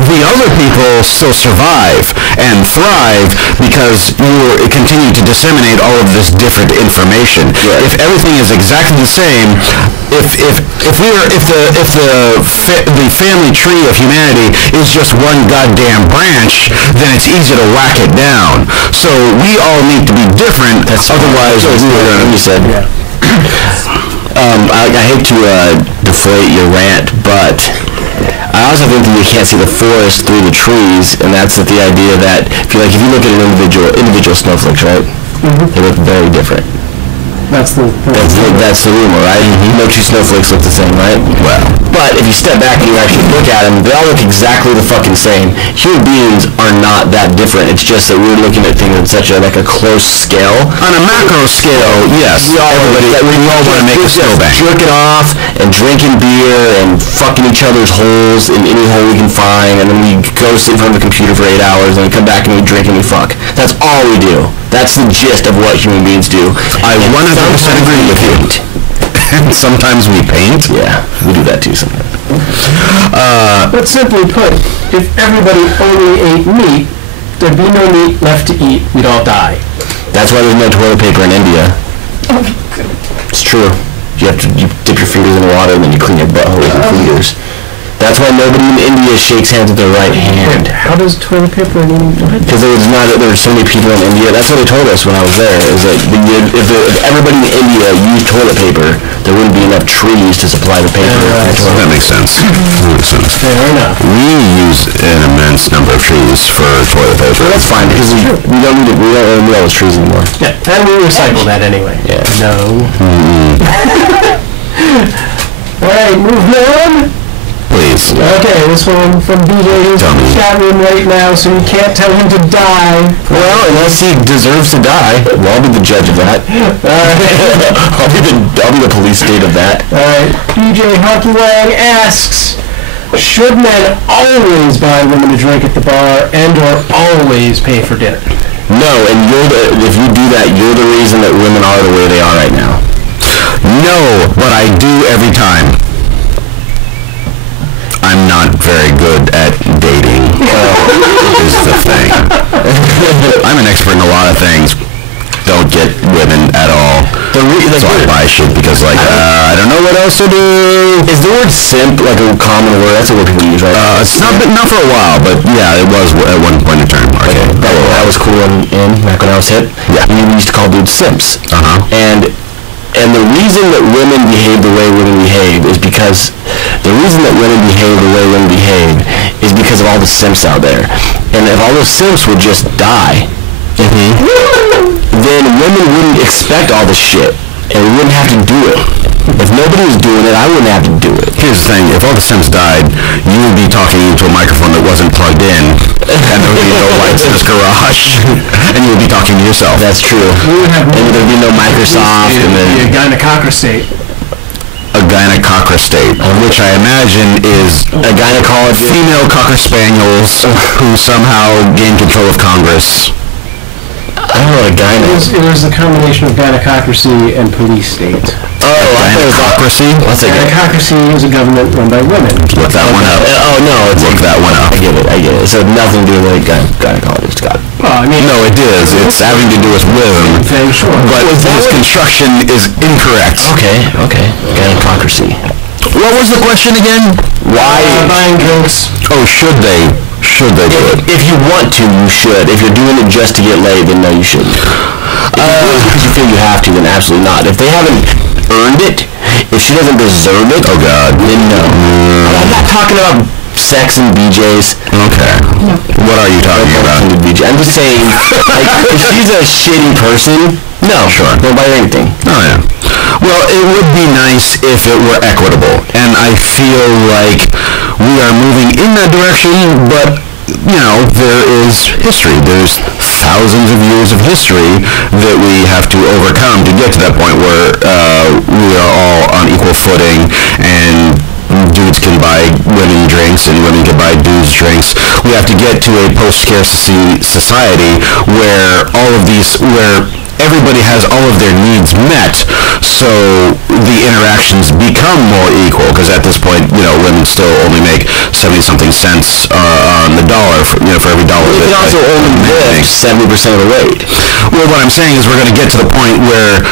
the other people still survive and thrive because you continue to disseminate all of this different information. Right. If everything is exactly the same, if the family tree of humanity is just one goddamn branch, then it's easy to whack it down. So we all need to be different. Otherwise, you said. Yeah. I hate to deflate your rant, but I also think that you can't see the forest through the trees, and that's the idea that if you look at an individual snowflakes, right? Mm-hmm. They look very different. That's the rumor, right? Mm-hmm. No two snowflakes look the same, right? Well, but if you step back and you actually look at them, they all look exactly the fucking same. Human beings are not that different. It's just that we're looking at things on such a close scale. On a macro scale, yes. We all want to make a snowbank. Jerking off and drinking beer and fucking each other's holes in any hole we can find, and then we go sit in front of a computer for 8 hours, and we come back and we drink and we fuck. That's all we do. That's the gist of what human beings do. I 100% agree with you. And sometimes we paint. Yeah, we do that too sometimes. But simply put, if everybody only ate meat, there'd be no meat left to eat. We'd all die. That's why there's no toilet paper in India. It's true. You dip your fingers in the water and then you clean your butthole with your fingers. That's why nobody in India shakes hands with their right hand. How does toilet paper in India? Because there were so many people in India. That's what they told us when I was there. Is that if everybody in India used toilet paper, there wouldn't be enough trees to supply the paper. That makes sense. Fair enough. We use an immense number of trees for toilet paper. Well, that's fine because we don't need it. We don't need all those trees anymore. Yeah, and we recycle that anyway. Yeah. No. All right, moving on. Please. Okay, this one from BJ who's in the chat room right now, so you can't tell him to die. Well, unless he deserves to die, well, I'll be the judge of that. I'll be the police state of that. Alright, BJ Hockey Wang asks, should men always buy women a drink at the bar and or always pay for dinner? No, and if you do that, you're the reason that women are the way they are right now. No, but I do every time. I'm not very good at dating, is the thing. I'm an expert in a lot of things. Don't get women at all. So I buy shit because, I don't know what else to do. Is the word simp like a common word? That's a word people use, right? It's not for a while, but yeah, it was at one point in time. Okay. That was cool in back when I was hip. Yeah. We used to call dudes simps. And the reason that women behave the way women behave is because of all the simps out there. And if all those simps would just die, then women wouldn't expect all this shit, and we wouldn't have to do it. If nobody was doing it, I wouldn't have to do it. Here's the thing, if all the simps died, you would be talking into a microphone that wasn't plugged in, and there would be no lights in this garage, and you would be talking to yourself. That's true. And there'd be no Microsoft, and then... a gynecocracy. A gynecocracy, which I imagine is a gynecologist. Female cocker spaniels who somehow gain control of Congress. I don't know what a gyne. It was a combination of gynecocracy and police state. Gynecocracy? What's a gynecocracy? Is a government run by women. Look that one up. Oh no, it's look that one up. I get it. So nothing to do with gynecologist. Got it. Well, I mean, no, it is. It's having to do with women. Sure. But this construction is incorrect. Okay. Gynecocracy. What was the question again? Why buying drinks? Oh, should they? Should they do it? If you want to, you should. If you're doing it just to get laid, then no, you shouldn't. If you do it because you feel you have to, then absolutely not. If they haven't earned it, if she doesn't deserve it, oh god, then no. I'm not talking about sex and BJs. Okay. What are you talking about? I'm just saying, like, if she's a shitty person, no, sure, don't buy her anything. Oh yeah. Well, it would be nice if it were equitable, and I feel like we are moving in that direction, but you know, there is history. There's thousands of years of history that we have to overcome to get to that point where we are all on equal footing, and dudes can buy women drinks and women can buy dudes drinks. We have to get to a post-scarcity society where everybody has all of their needs met, so the interactions become more equal, because at this point, you know, women still only make 70-something cents on the dollar for every dollar. They can also only lift 70% of the weight. Well, what I'm saying is we're going to get to the point where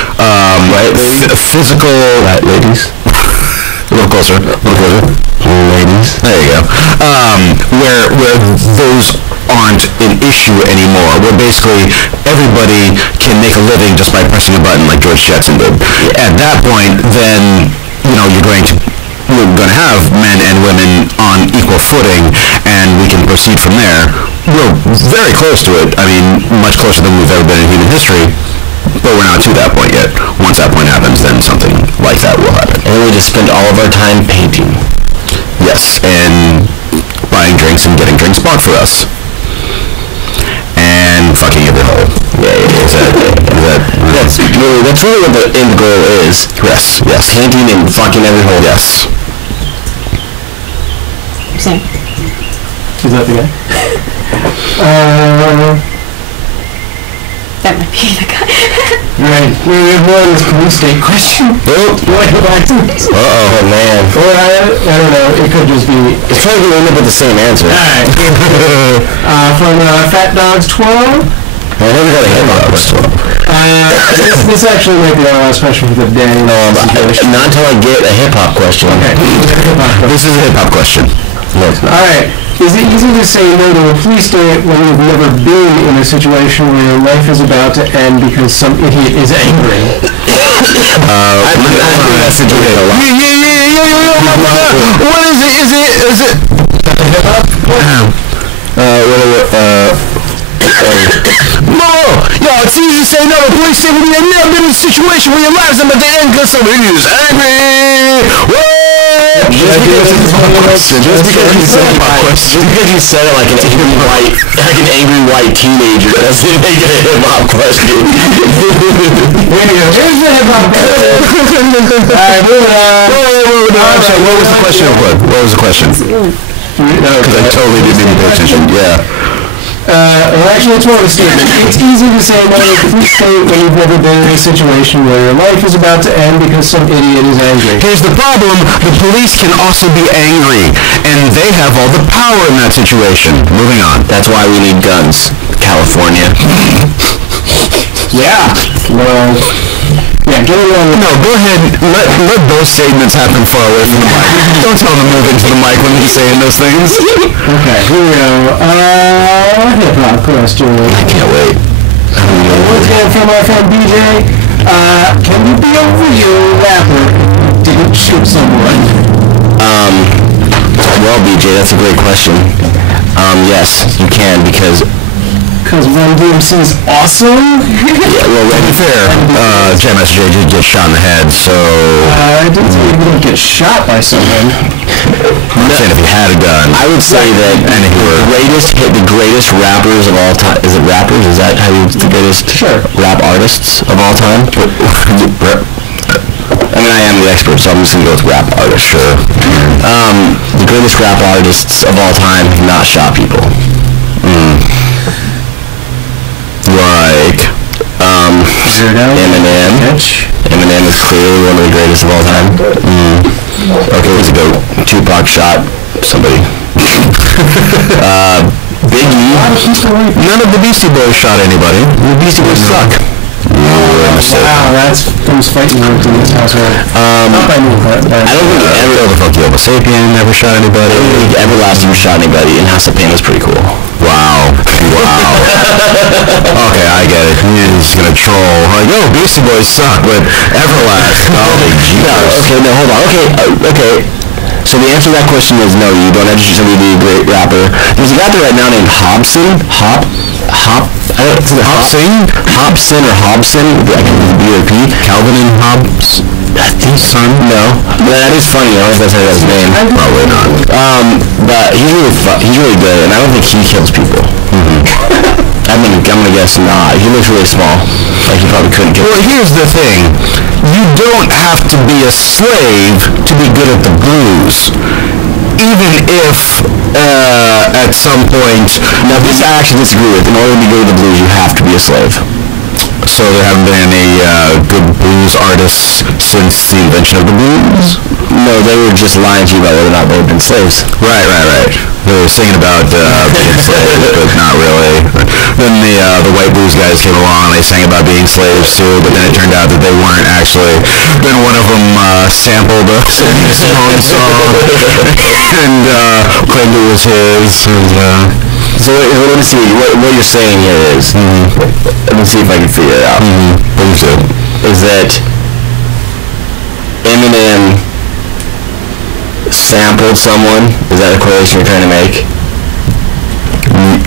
physical... Right, ladies? A little closer. Ladies. There you go. Where those aren't an issue anymore. Where basically everybody can make a living just by pressing a button, like George Jetson did. At that point, then you know we're going to have men and women on equal footing, and we can proceed from there. We're very close to it. I mean, much closer than we've ever been in human history. But we're not to that point yet. Once that point happens, then something like that will happen. And then we just spend all of our time painting. Yes, and buying drinks and getting drinks bought for us. And fucking every hole. That's really what the end goal is. Yes. Painting and fucking every hole. Yes. Same. Is that the guy? That might be the guy. Right. We have one police state question. Oh man. Or I don't know. It could just be. It's probably going to end up with the same answer. Alright. From Fat Dogs 12. I never got a hip-hop question. This actually might be our last question for the day. Not until I get a hip-hop question. Okay. This is a hip-hop question. No, it's not. Alright. Is it easy to say no to a police state when you've never been in a situation where your life is about to end because some idiot is angry? I've been in that situation a lot. What is it? Is it? No! Yo, it's easy to say no to police state when you've never been in a situation where your life's about to end because some idiot is angry! Just because you said it like an angry white teenager doesn't make it a hip-hop question. Here's the hip-hop question. Alright, moving on. I'm sorry, what was the question? What was the question? Because I totally didn't even pay attention. Yeah. Well, actually, it's more of a statement. It's easy to say no to a police state when you've never been in a situation where your life is about to end because some idiot is angry. Here's the problem. The police can also be angry, and they have all the power in that situation. Moving on. That's why we need guns. California. Yeah. Well, yeah, Yeah, get it on. No, go ahead. Let those statements happen far away from the mic. Don't tell them to move into the mic when you're saying those things. Okay, here we go. Hip-hop question. I can't wait. Once again from our friend BJ. Can you be a real rapper who didn't shoot someone? Well, BJ, that's a great question. Yes, you can, because Run DMC is awesome? Yeah, well, to be fair, Jam Master Jay did get shot in the head, so... I didn't say he didn't get shot by someone. I'm saying if he had a gun. I would say that the greatest rappers of all time... Is it rappers? Is that how you... The greatest rap artists of all time? I mean, I am the expert, so I'm just going to go with rap artists, sure. The greatest rap artists of all time have not shot people. Like, Eminem. Eminem is clearly one of the greatest of all time. Okay, who's a goat? Tupac shot somebody. Biggie. None of the Beastie Boys shot anybody. The Beastie Boys suck. Wow, that's those fighting words in this household. Not by me, but I don't think the fuck Homo sapien never shot anybody. I don't think Everlast ever shot anybody, and House of Pain was pretty cool. Wow. Okay, I get it. He's gonna troll. Like, yo, Beastie Boys suck, but Everlast. Holy Jesus. Okay, no, hold on. Okay. So the answer to that question is no, you don't have to shoot somebody to be a great rapper. There's a guy there right now named Hobson. Hobson or Hobson, like B-O-P. Calvin and Hobbes. I think son. No. But that is funny. I don't know if that's how his name. Probably not. But he's really good, and I don't think he kills people. I'm gonna guess not. He looks really small. Like he probably couldn't kill people. Well, here's the thing. You don't have to be a slave to be good at the blues. Even if, at some point... Now, this I actually disagree with. In order to be good at the blues, you have to be a slave. So there haven't been any good blues artists since the invention of the blues? No, they were just lying to you about whether or not they've been slaves. Right. They were singing about being slaves, but not really. Then the white blues guys came along and they sang about being slaves too, but then it turned out that they weren't actually. Then one of them sampled a song and claimed it was his. So let me see, what you're saying here is, let me see if I can figure it out. Is that Eminem sampled someone? Is that the correlation you're trying to make?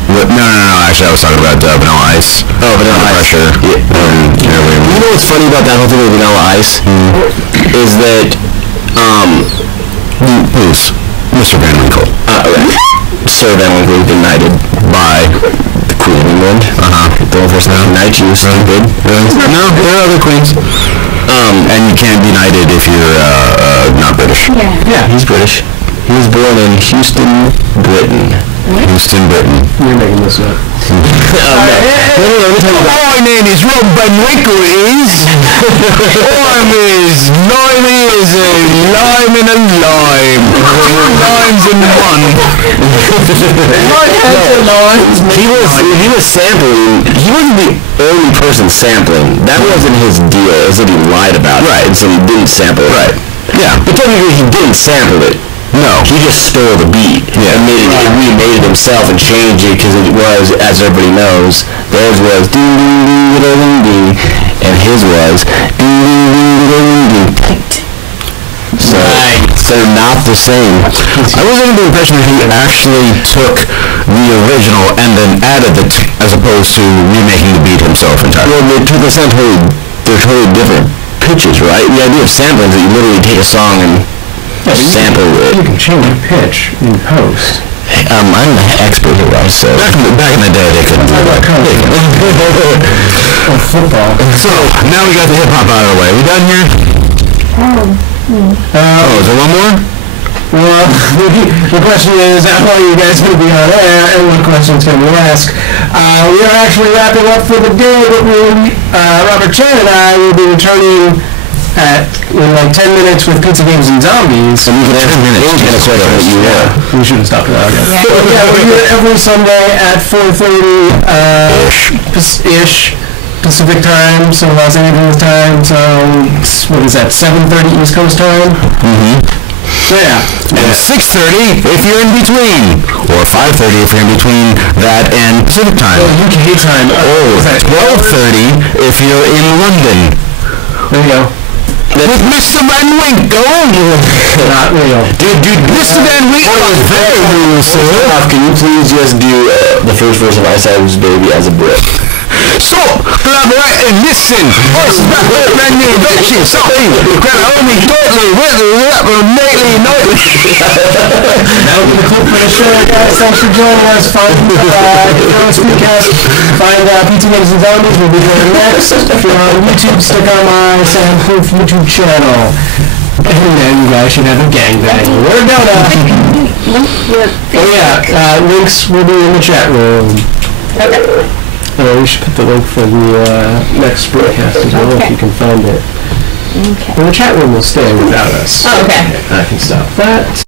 No, actually I was talking about Vanilla Ice. Oh, Vanilla Ice. Pressure. You know what's funny about that whole thing with Vanilla Ice? Is that, who's Mr. Van Winkle? Sir Van Winkle been knighted by the Queen of England. The one person that knight you, stupid. No, there are other queens. And you can't be knighted if you're not British. Yeah, he's British. He was born in Houston, Britain. Houston, Britain. You're making this up. My name is Rob Van Winkle I'm as limey as a lime in a lime. 2 limes in one. He was sampling. He wasn't the only person sampling. That wasn't his deal. It was that he lied about it. Right. And so he didn't sample it. Right. Yeah. But technically he didn't sample it. No. He just stole the beat. Yeah. And remade it himself and changed it because it was, as everybody knows, theirs was ding ding ding ding ding, and his was ding ding ding ding ding. So they're not the same. I was under the impression that he actually took the original and then added it as opposed to remaking the beat himself entirely. Well, they're totally different pitches, right? The idea of sampling is that you literally take a song and sample it. You can change the pitch in post. I'm an expert here, right? So back in the day, they couldn't do that. Football. So now we got the hip hop out of the way. We done here? Is there one more? Well, the question is, how long are you guys going to be on air, and what questions can we ask? We are actually wrapping up for the day, but Robert Chan and I will be returning in like 10 minutes with Pizza Games and Zombies. And we can answer 10 minutes. We should have stopped that. Yeah, we do it every Sunday at 4:30 ish. Pacific time, so Los Angeles time, so what is that, 7:30 East Coast time? Yeah. And 6:30 if you're in between, or 5:30 if you're in between that and Pacific time. UK time. Or 12:30 if you're in London. There you go. With Mr. Van Winkle. Not real. Dude, Mr. Van Winkle is very real, sir. Can you please just do the first verse of Ice Ice's Baby as a brick? So, collaborate and listen. What's that brand new invention? Something that only totally, nightly. That will be the clip for the show, guys. Thanks for joining us. Find PT Games and Zombies. We'll be there next. If you're on YouTube, stick on my Soundproof YouTube channel. And then you guys should have a gangbang. We're done. Oh yeah, links will be in the chat room. Okay. We should put the link for the next broadcast as well, if you can find it. Okay. And the chat room will stay without us. Oh, okay. I can stop that.